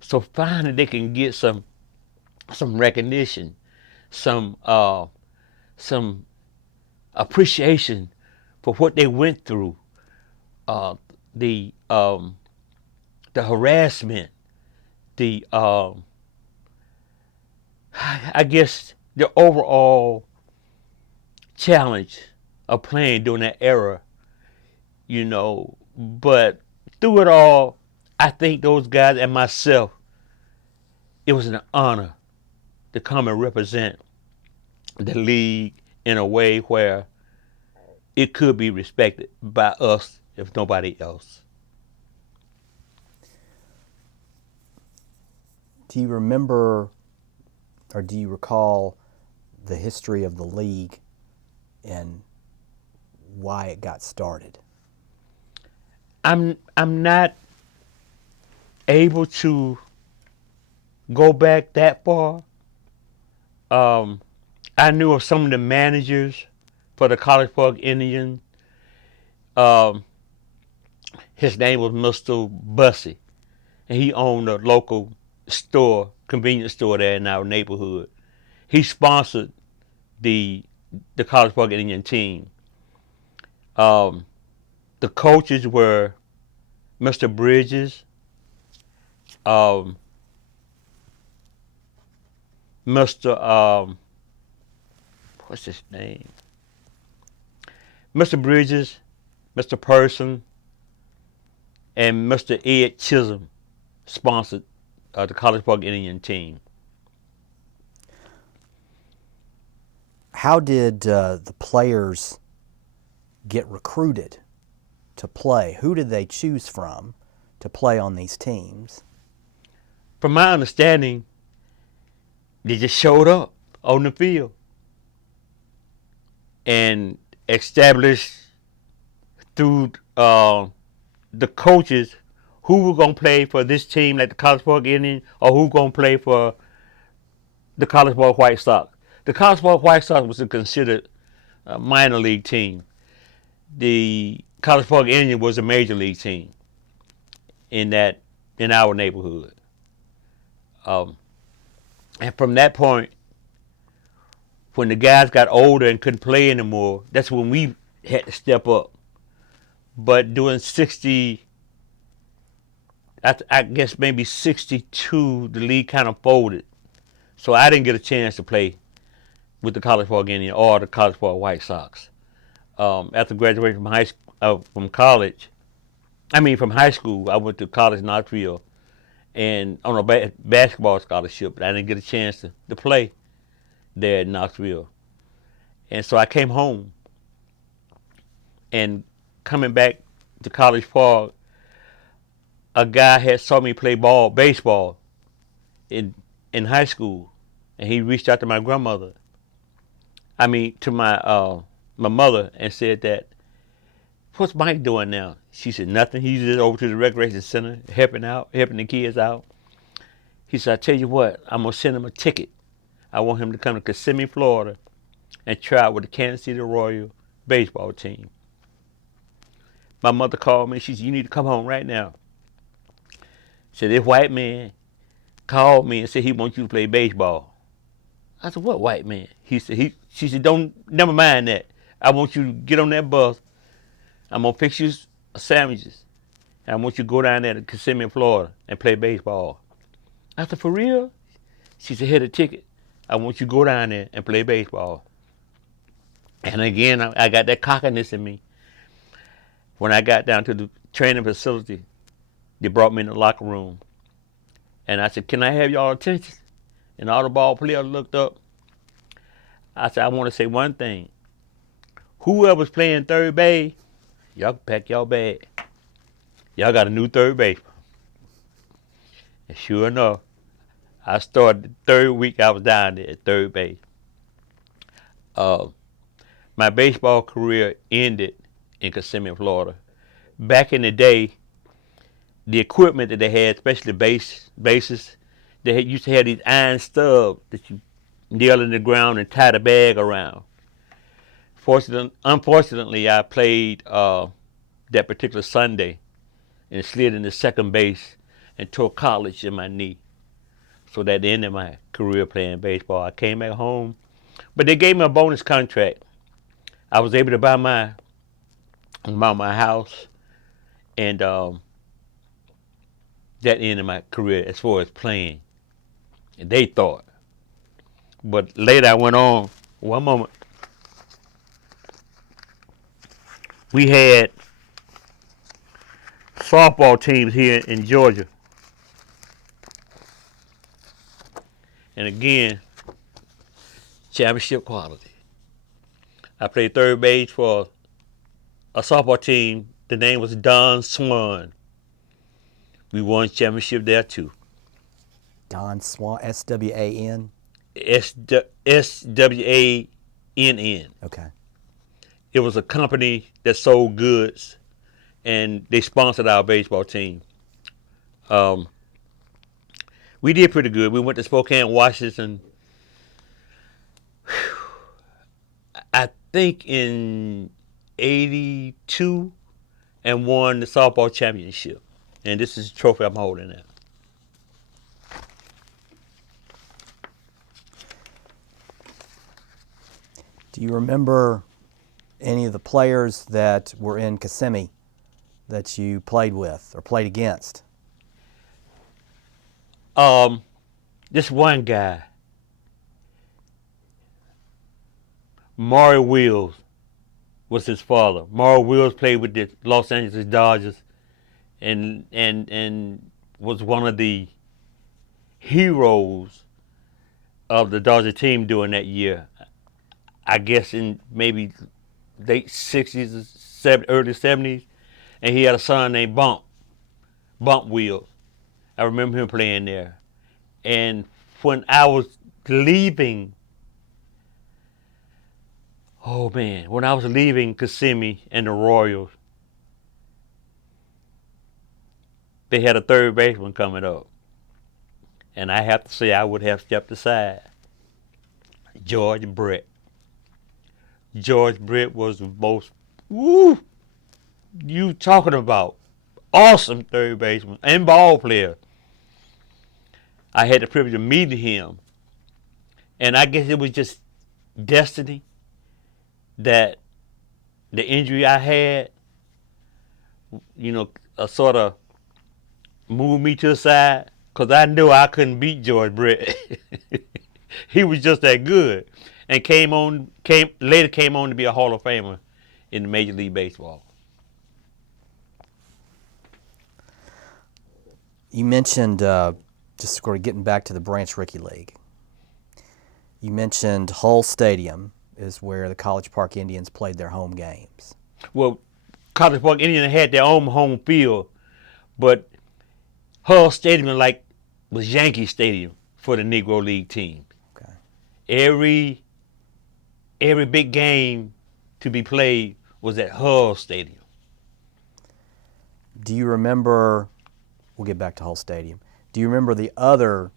So finally they can get some recognition, some appreciation for what they went through, the harassment, I guess the overall challenge of playing during that era, But through it all, I think those guys and myself, it was an honor to come and represent the league in a way where it could be respected by us, if nobody else. Do you remember or do you recall the history of the league and why it got started? I'm not able to go back that far. I knew of some of the managers for the College Park Indians. His name was Mr. Bussey, and he owned a local store, convenience store there in our neighborhood. He sponsored the College Park Indian team. The coaches were Mr. Bridges, Mr. What's his name? Mr. Bridges, Mr. Person, and Mr. Ed Chisholm sponsored the College Park Indian team. How did the players get recruited to play? Who did they choose from to play on these teams? From my understanding, they just showed up on the field and established through the coaches who were going to play for this team, like the College Park Indians, or who going to play for the College Park White Sox. The College Park White Sox was considered a minor league team. The College Park Indians was a major league team in our neighborhood. And from that point, when the guys got older and couldn't play anymore, that's when we had to step up. But during I guess maybe 62, the league kind of folded. So I didn't get a chance to play with the College Park Indians or the College Park White Sox. After graduating from from high school, I went to college in Knoxville and on a basketball scholarship, but I didn't get a chance to play there in Knoxville. And so I came home, and coming back to College Park, a guy had saw me play baseball in high school, and he reached out to my grandmother. To my mother, and said that, "What's Mike doing now?" She said, "Nothing. He's just over to the recreation center, helping the kids out." He said, "I tell you what, I'm gonna send him a ticket. I want him to come to Kissimmee, Florida, and try out with the Kansas City Royal baseball team." My mother called me. She said, "You need to come home right now." She said, "This white man called me and said he wants you to play baseball. I said, what white man? She said, don't, never mind that. I want you to get on that bus. I'm going to fix you sandwiches. And I want you to go down there to Kissimmee, Florida and play baseball. I said, for real? She said, here the ticket. I want you to go down there and play baseball. And again, I got that cockiness in me. When I got down to the training facility, they brought me in the locker room. And I said, can I have y'all attention? And all the ball players looked up. I said, I want to say one thing. Whoever's playing third base, y'all pack y'all bag. Y'all got a new third baseman. And sure enough, I started the third week I was down there at third base. My baseball career ended in Kissimmee, Florida. Back in the day, the equipment that they had, especially bases, used to have these iron stubs that you nail in the ground and tie the bag around. Unfortunately, I played that particular Sunday and slid into second base and tore cartilage in my knee. So that ended my career playing baseball. I came back home, but they gave me a bonus contract. I was able to buy my house, and that ended my career as far as playing. And they thought. But later I went on. One moment. We had softball teams here in Georgia. And again, championship quality. I played third base for a softball team. The name was Don Swan. We won championship there too. Don Swan, S-W-A-N? S-W-A-N-N. Okay. It was a company that sold goods, and they sponsored our baseball team. We did pretty good. We went to Spokane, Washington, I think in '82, and won the softball championship. And this is the trophy I'm holding now. Do you remember any of the players that were in Kissimmee that you played with or played against? This one guy, Maury Wills, was his father. Maury Wills played with the Los Angeles Dodgers, and was one of the heroes of the Dodger team during that year. I guess in maybe late '60s or early '70s, and he had a son named Bump Wills. I remember him playing there. And when I was leaving, when I was leaving Kissimmee and the Royals, they had a third baseman coming up. And I have to say I would have stepped aside. George Brett. George Brett was the most, you talking about awesome third baseman and ball player. I had the privilege of meeting him. And I guess it was just destiny that the injury I had, sort of moved me to the side, because I knew I couldn't beat George Brett. He was just that good. And later came on to be a Hall of Famer in the Major League Baseball. You mentioned, just sort of getting back to the Branch Rickey League, you mentioned Hull Stadium is where the College Park Indians played their home games. Well, College Park Indians had their own home field, but Hull Stadium was Yankee Stadium for the Negro League team. Okay. Every big game to be played was at Hull Stadium. Do you remember, we'll get back to Hull Stadium, do you remember the other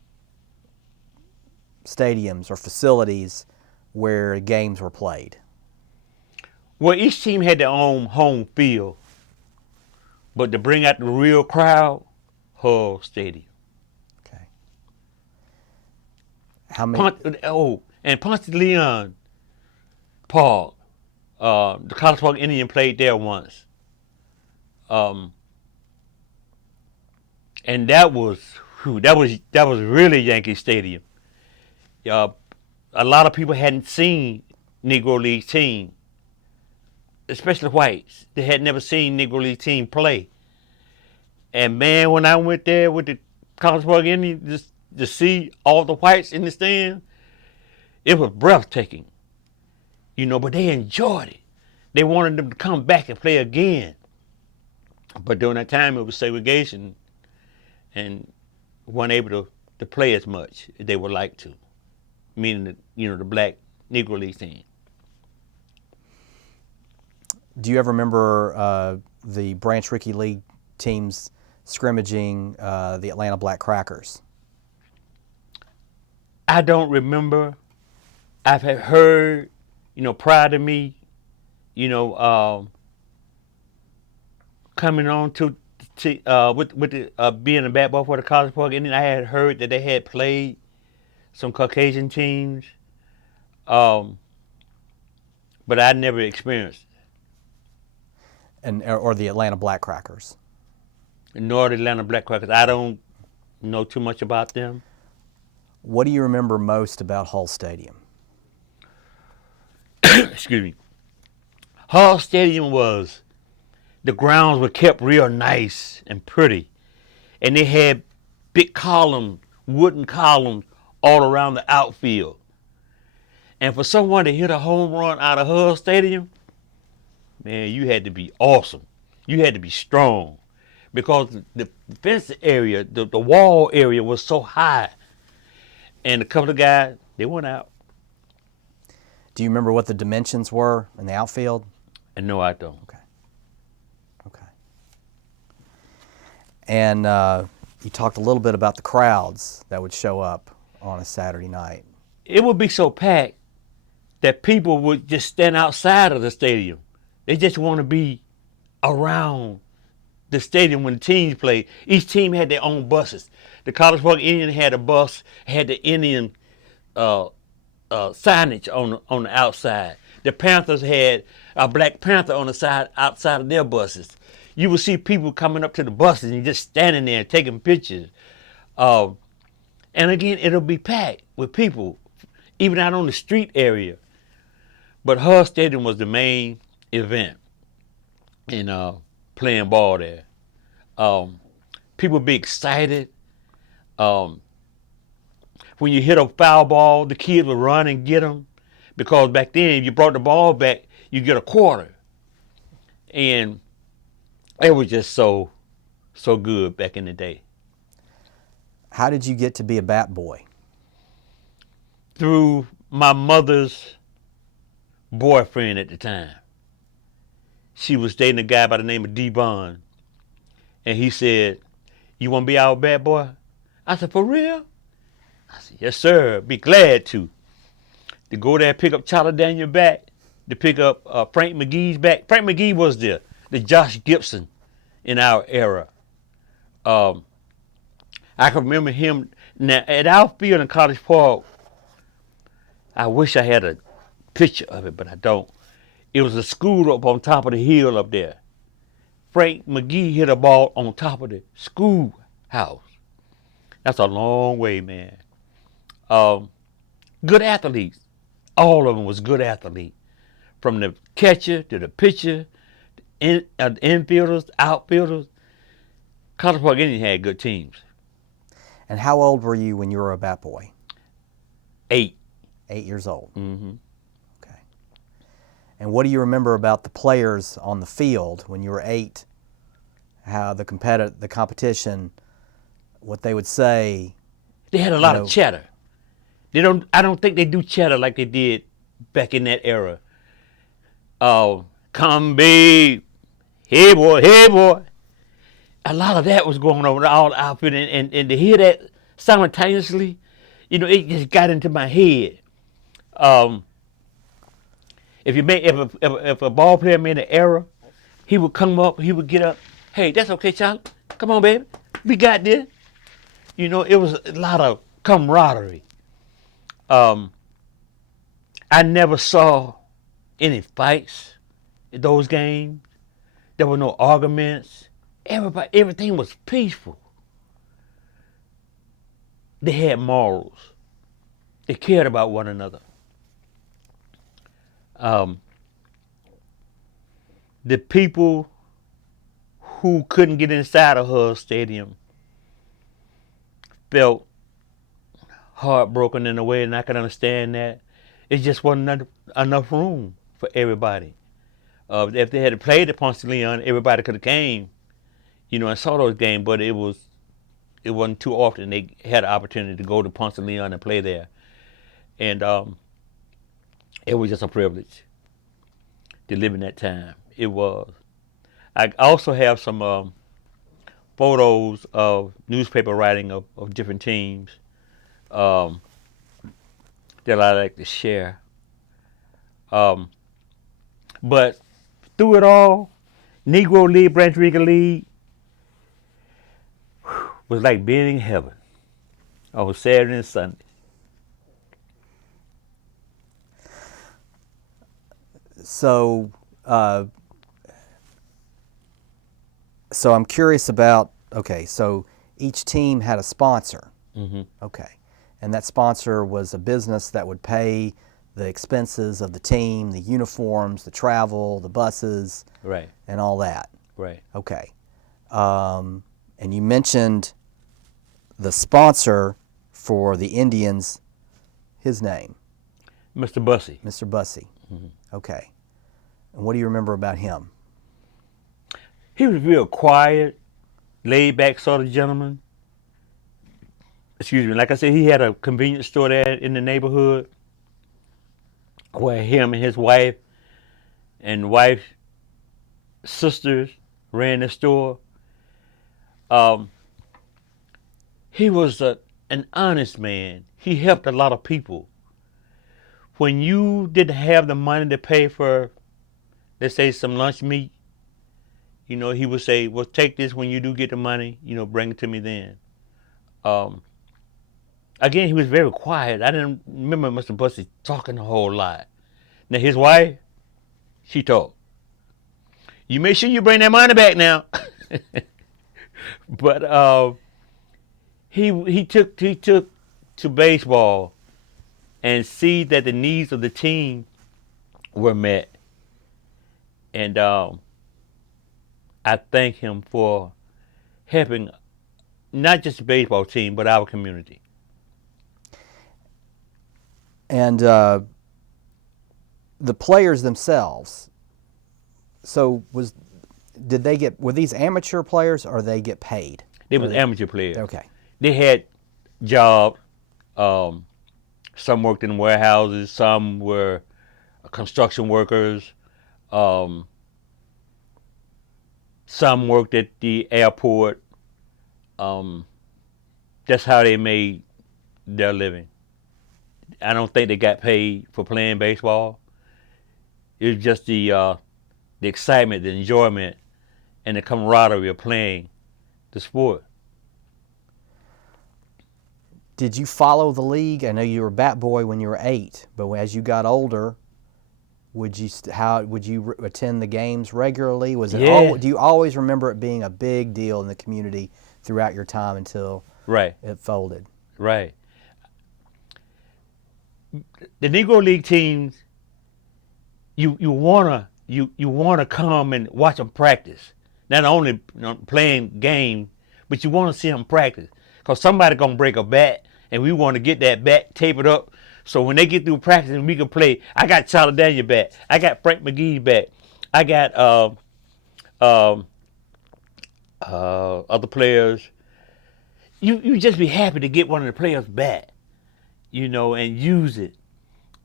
stadiums or facilities where games were played? Well, each team had their own home field, but to bring out the real crowd, Hull Stadium. Okay. How many? And Ponce de Leon Park, the College Park Indian played there once. And that was really Yankee Stadium. Uh, a lot of people hadn't seen Negro League team, especially whites. They had never seen Negro League team play. And man, when I went there with the College Park Indians just to see all the whites in the stand, it was breathtaking. But they enjoyed it. They wanted them to come back and play again. But during that time, it was segregation, and weren't able to play as much as they would like to, meaning the black Negro League team. Do you ever remember the Branch Rickey League teams scrimmaging the Atlanta Black Crackers? I don't remember. I've heard, prior to me, coming on to with the being a bat boy for the College Park Indians, I had heard that they had played some Caucasian teams, but I never experienced it. Or the Atlanta Black Crackers? Nor the Atlanta Black Crackers. I don't know too much about them. What do you remember most about Hull Stadium? Excuse me. Hull Stadium the grounds were kept real nice and pretty. And they had big columns, wooden columns, all around the outfield. And for someone to hit a home run out of Hull Stadium, man, you had to be awesome. You had to be strong. Because the fence area, the wall area was so high. And a couple of guys, they went out. Do you remember what the dimensions were in the outfield? And no, I don't. Okay. And you talked a little bit about the crowds that would show up on a Saturday night. It would be so packed that people would just stand outside of the stadium. They just want to be around the stadium when the teams played. Each team had their own buses. The College Park Indian had a bus, had the Indian signage on the outside. The Panthers had a Black Panther on the side outside of their buses. You would see people coming up to the buses and just standing there and taking pictures. And again, it'll be packed with people, even out on the street area. But Hull Stadium was the main event in playing ball there. People be excited. When you hit a foul ball, the kids would run and get them, because back then, if you brought the ball back, you get a quarter. And it was just so good back in the day. How did you get to be a bat boy? Through my mother's boyfriend at the time. She was dating a guy by the name of D. Bond. And he said, "You want to be our bat boy?" I said, "For real?" I said, "Yes, sir. Be glad to." To go there, pick up Charlie Daniel bat, to pick up Frank Majeed's bat. Frank Majeed was the Josh Gibson in our era. I can remember him. Now, at our field in College Park, I wish I had a picture of it, but I don't. It was a school up on top of the hill up there. Frank Majeed hit a ball on top of the schoolhouse. That's a long way, man. Good athletes. All of them was good athletes. From the catcher to the pitcher, the infielders, outfielders. College Park Indians had good teams. And how old were you when you were a bat boy? 8. 8 years old. Mm-hmm. Okay. And what do you remember about the players on the field when you were 8? How the competition, what they would say? They had a lot of chatter. I don't think they do chatter like they did back in that era. Come babe, hey boy. A lot of that was going on all the outfit, and to hear that simultaneously, it just got into my head. If a ball player made an error, he would come up, he would get up. "Hey, that's okay, Charlie. Come on, baby. We got this." It was a lot of camaraderie. Um, I never saw any fights in those games. There were no arguments. Everything was peaceful. They had morals. They cared about one another. Um, the people who couldn't get inside of her stadium felt heartbroken in a way, and I can understand that. It just wasn't enough room for everybody. If they had played at Ponce de Leon, everybody could have came, and saw those games. But it wasn't too often they had an opportunity to go to Ponce de Leon and play there, and it was just a privilege to live in that time. It was. I also have some photos of newspaper writing of different teams um, that I like to share. But through it all, Negro League, Branch Rica League was like being in heaven on Saturday and Sunday. So, so I'm curious about, okay, so each team had a sponsor. Mm-hmm. Okay. And that sponsor was a business that would pay the expenses of the team, the uniforms, the travel, the buses, Right, and all that. right. Okay. And you mentioned the sponsor for the Indians, his name, Mr. Bussey. Mr. Bussey. Mm-hmm. Okay. And what do you remember about him? He was real quiet, laid back sort of gentleman. Excuse me. Like I said, he had a convenience store there in the neighborhood where him and his wife and wife's sisters ran the store. He was an honest man. He helped a lot of people. When you didn't have the money to pay for, let's say, some lunch meat, he would say, well, take this when you do get the money, bring it to me then. Again, he was very quiet. I didn't remember Mr. Bussey talking a whole lot. Now, his wife, she talked. You make sure you bring that money back now. But he took to baseball and see that the needs of the team were met. And I thank him for helping not just the baseball team, but our community. And the players themselves, so were these amateur players or they get paid? They was amateur players. Okay. They had jobs. Some worked in warehouses. Some were construction workers. Some worked at the airport. That's how they made their living. I don't think they got paid for playing baseball. It was just the excitement, the enjoyment, and the camaraderie of playing the sport. Did you follow the league? I know you were a bat boy when you were 8, but as you got older, would you attend the games regularly? Was it Yeah. do you always remember it being a big deal in the community throughout your time until Right, it folded? right. The Negro League teams, you wanna come and watch them practice. Not only playing games, but you want to see them practice. Cause somebody gonna break a bat, and we want to get that bat, tape it up, so when they get through practicing, we can play. I got Charlie Daniel bat. I got Frank McGee bat. I got other players. You just be happy to get one of the players' bat, and use it.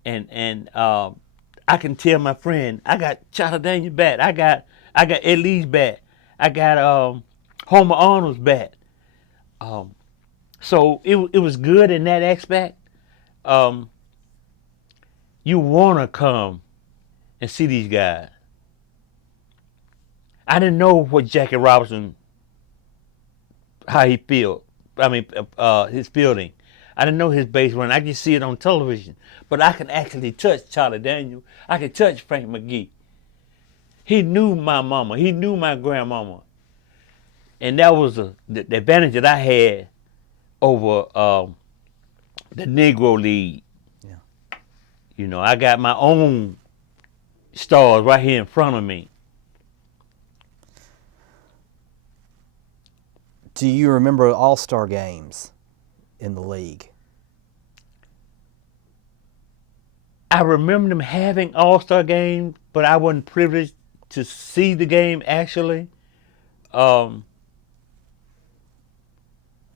And I can tell my friend, I got Charlie Daniel bat. I got Ed Lee's bat. I got Homer Arnold's bat. So it was good in that aspect. You want to come and see these guys. I didn't know what Jackie Robinson, how he felt. I mean, his fielding. I didn't know his base running. I could see it on television. But I can actually touch Charlie Daniel. I could touch Frank McGee. He knew my mama. He knew my grandmama. And that was the advantage that I had over the Negro League. Yeah. You know, I got my own stars right here in front of me. Do you remember all-star games in the league? I remember them having all-star games, but I wasn't privileged to see the game actually. And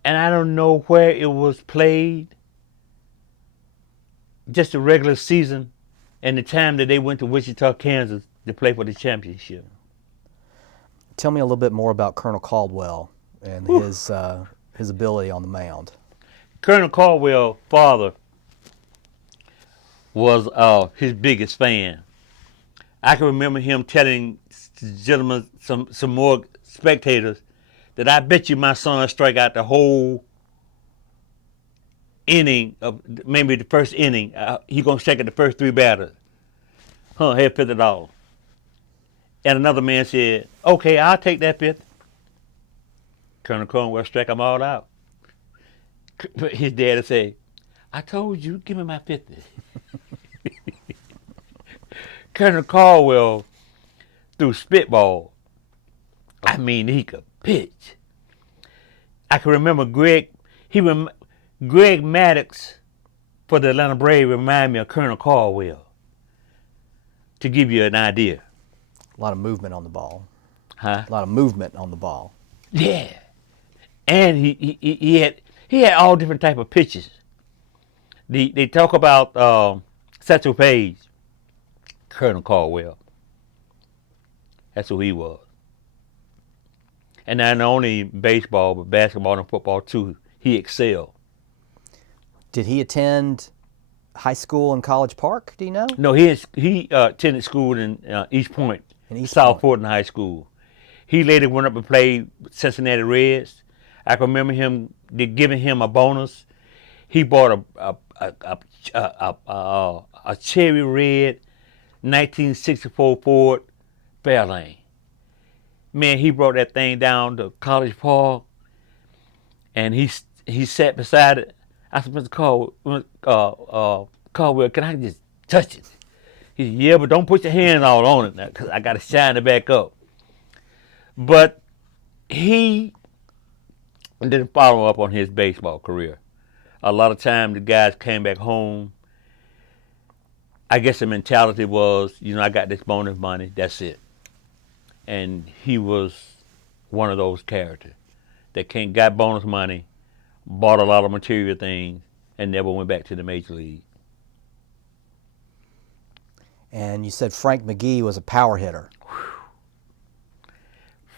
I don't know where it was played. Just the regular season and the time that they went to Wichita, Kansas to play for the championship. Tell me a little bit more about Colonel Caldwell and his ability on the mound. Colonel Caldwell's father was his biggest fan. I can remember him telling gentlemen, some more spectators, that I bet you my son strike out the whole inning of maybe the first inning. He gonna strike out the first 3 batters. Here's $50. And another man said, "Okay, I'll take that 50." Colonel Cornwell struck them all out. His dad would say, "I told you, give me my 50." Colonel Caldwell threw spitball. I mean, he could pitch. I can remember Greg Maddox for the Atlanta Braves remind me of Colonel Caldwell, to give you an idea. A lot of movement on the ball. Huh? A lot of movement on the ball. Yeah. And he had all different type of pitches. They talk about Satchel Paige, Colonel Caldwell. That's who he was. And not only baseball, but basketball and football too. He excelled. Did he attend high school in College Park? Do you know? No, he attended school in East Point, In East South Point. Fulton High School. He later went up and played Cincinnati Reds. I can remember him giving him a bonus. He bought a cherry red 1964 Ford Fairlane. Man, he brought that thing down to College Park, and he sat beside it. I said, "Mr. Caldwell, can I just touch it?" He said, "Yeah, but don't put your hand all on it now, because I got to shine it back up." But he didn't follow up on his baseball career. A lot of times the guys came back home. I guess the mentality was, I got this bonus money, that's it. And he was one of those characters that got bonus money, bought a lot of material things, and never went back to the major league. And you said Frank McGee was a power hitter.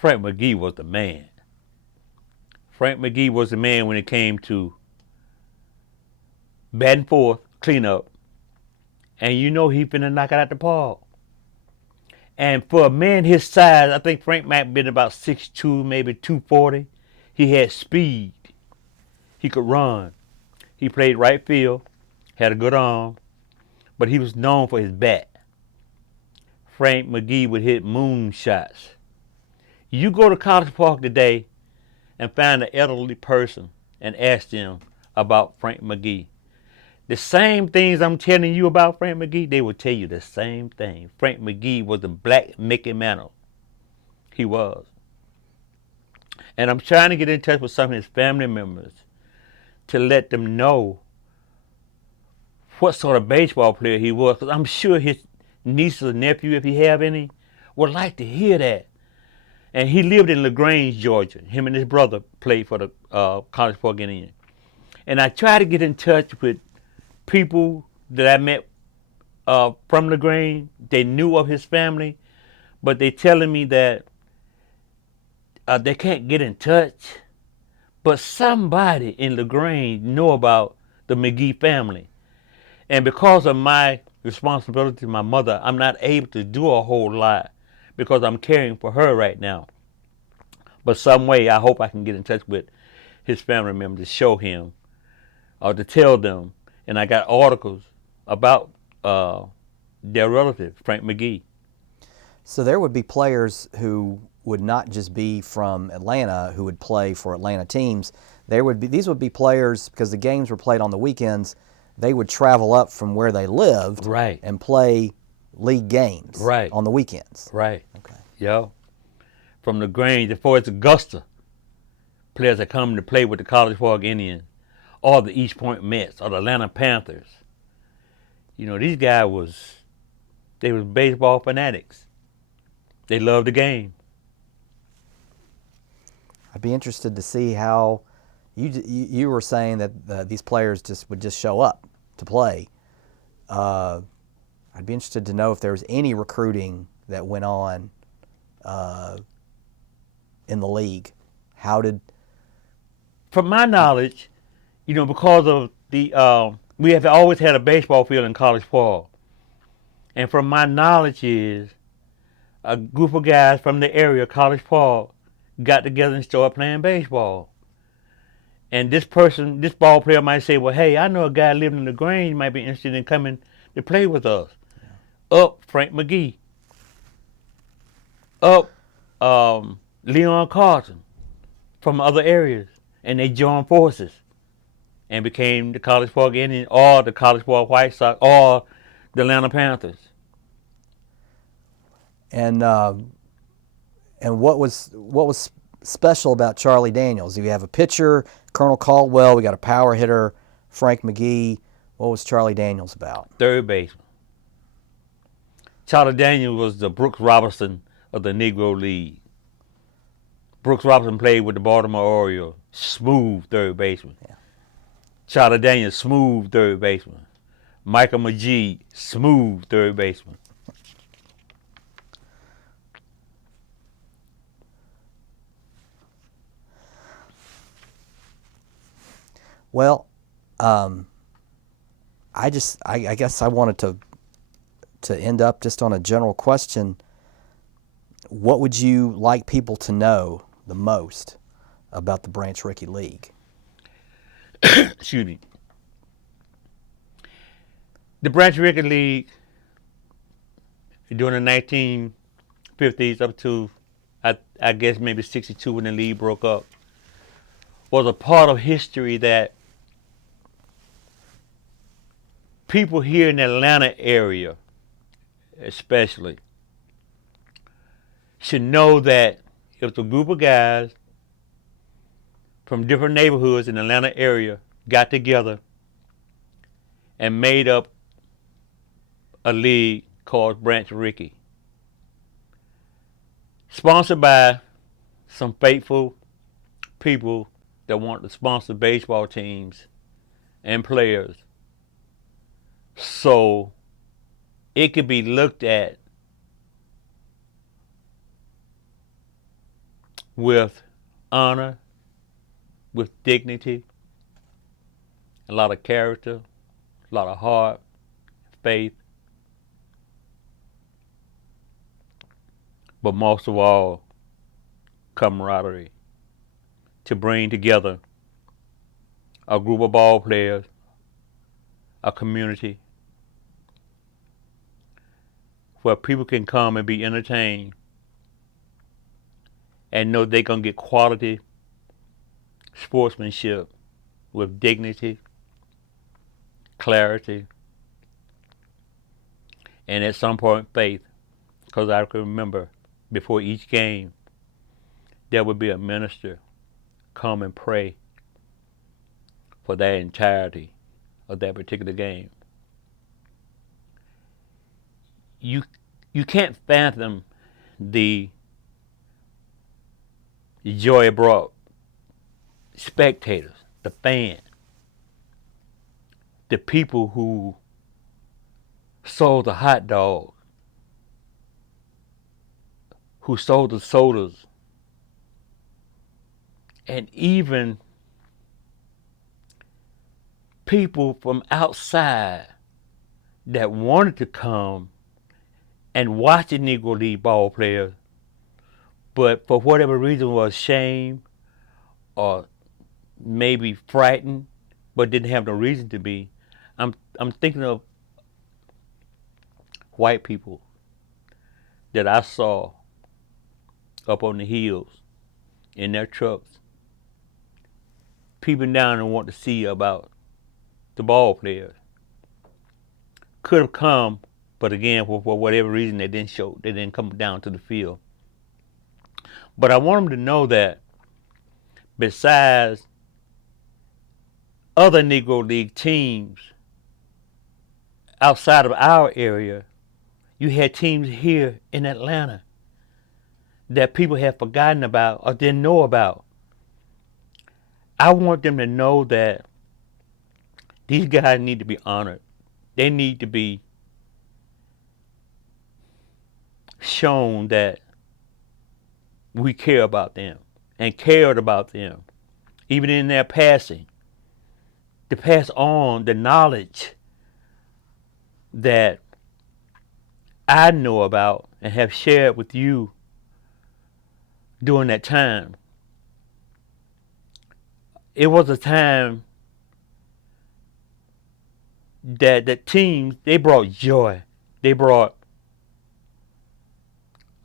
Frank McGee was the man. Frank McGee was the man when it came to batting fourth, cleanup, and he finna knock it out the park. And for a man his size, I think Frank might have been about 6'2", maybe 240. He had speed. He could run. He played right field, had a good arm, but he was known for his bat. Frank McGee would hit moon shots. You go to College Park today and find an elderly person and ask them about Frank McGee. The same things I'm telling you about Frank McGee, they will tell you the same thing. Frank McGee was the black Mickey Mantle. He was. And I'm trying to get in touch with some of his family members to let them know what sort of baseball player he was, because I'm sure his niece or nephew, if he have any, would like to hear that. And he lived in LaGrange, Georgia. Him and his brother played for the College Park Indians. And I tried to get in touch with people that I met from LaGrange. They knew of his family, but they telling me that they can't get in touch. But somebody in LaGrange know about the McGee family. And because of my responsibility to my mother, I'm not able to do a whole lot because I'm caring for her right now. But some way, I hope I can get in touch with his family members to show him or to tell them, and I got articles about their relative, Frank Magee. So there would be players who would not just be from Atlanta who would play for Atlanta teams. These would be players, because the games were played on the weekends, they would travel up from where they lived Right. and play league games Right. on the weekends. Right. Okay. Yeah. From the Grange as far as Augusta, players that come to play with the College Park Indians, or the East Point Mets, or the Atlanta Panthers. You know, these guys they was baseball fanatics. They loved the game. I'd be interested to see how you were saying that these players would just show up to play. I'd be interested to know if there was any recruiting that went on in the league. From my knowledge, you know, because of we have always had a baseball field in College Park, and from my knowledge is a group of guys from the area, College Park, got together and started playing baseball. And this ball player might say, well, hey, I know a guy living in the Grange might be interested in coming to play with us. Yeah. Up Frank Magee. Up Leon Carson from other areas. And they joined forces and became the College Park Indians or the College Park White Sox or the Atlanta Panthers. And what was special about Charlie Daniels? You have a pitcher, Colonel Caldwell. We got a power hitter, Frank Magee. What was Charlie Daniels about? Third baseman. Charlie Daniels was the Brooks Robinson of the Negro League. Brooks Robinson played with the Baltimore Orioles. Smooth third baseman. Yeah. Charlie Daniels, smooth third baseman. Michael Majeed, smooth third baseman. Well, I guess I wanted to end up just on a general question. What would you like people to know the most about the Branch Rickey League? Excuse me. The Branch Rickey League during the 1950s up to I guess maybe 62 when the league broke up was a part of history that people here in the Atlanta area especially should know that if a group of guys from different neighborhoods in the Atlanta area got together and made up a league called Branch Rickey, sponsored by some faithful people that want to sponsor baseball teams and players, so it could be looked at with honor, with dignity, a lot of character, a lot of heart, faith, but most of all, camaraderie, to bring together a group of ball players, a community where people can come and be entertained and know they're going to get quality sportsmanship with dignity, clarity, and at some point faith. Because I can remember before each game, there would be a minister come and pray for the entirety of that particular game. You can't fathom the joy it brought spectators, the fans, the people who sold the hot dogs, who sold the sodas, and even people from outside that wanted to come and watch the Negro League ball players, but for whatever reason was ashamed or maybe frightened but didn't have no reason to be. I'm thinking of white people that I saw up on the hills in their trucks, peeping down and want to see about the ball players. Could have come, but again, for whatever reason, they didn't show. They didn't come down to the field. But I want them to know that besides other Negro League teams outside of our area, you had teams here in Atlanta that people have forgotten about or didn't know about. I want them to know that these guys need to be honored. They need to be shown that we care about them and cared about them, even in their passing, to pass on the knowledge that I know about and have shared with you during that time. It was a time that the teams, they brought joy. They brought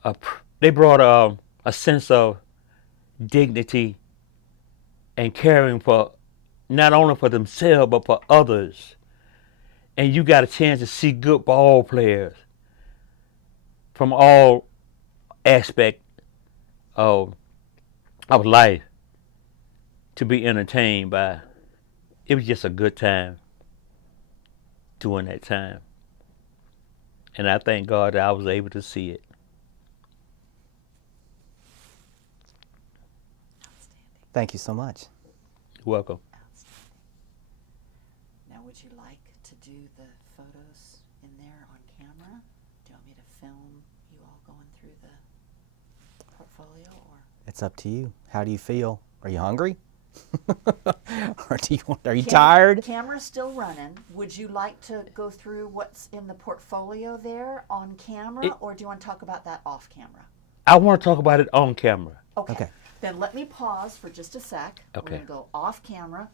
a sense of dignity and caring for not only for themselves but for others. And you got a chance to see good ball players from all aspects of life to be entertained by. It was just a good time during that time. And I thank God that I was able to see it. Thank you so much. You're welcome. Now, would you like to do the photos in there on camera? Do you want me to film you all going through the portfolio, or? It's up to you. How do you feel? Are you hungry? Or are you tired? Camera's still running. Would you like to go through what's in the portfolio there on camera, or do you want to talk about that off camera? I want to talk about it on camera. Okay. Then let me pause for just a sec. Okay. We're going to go off camera.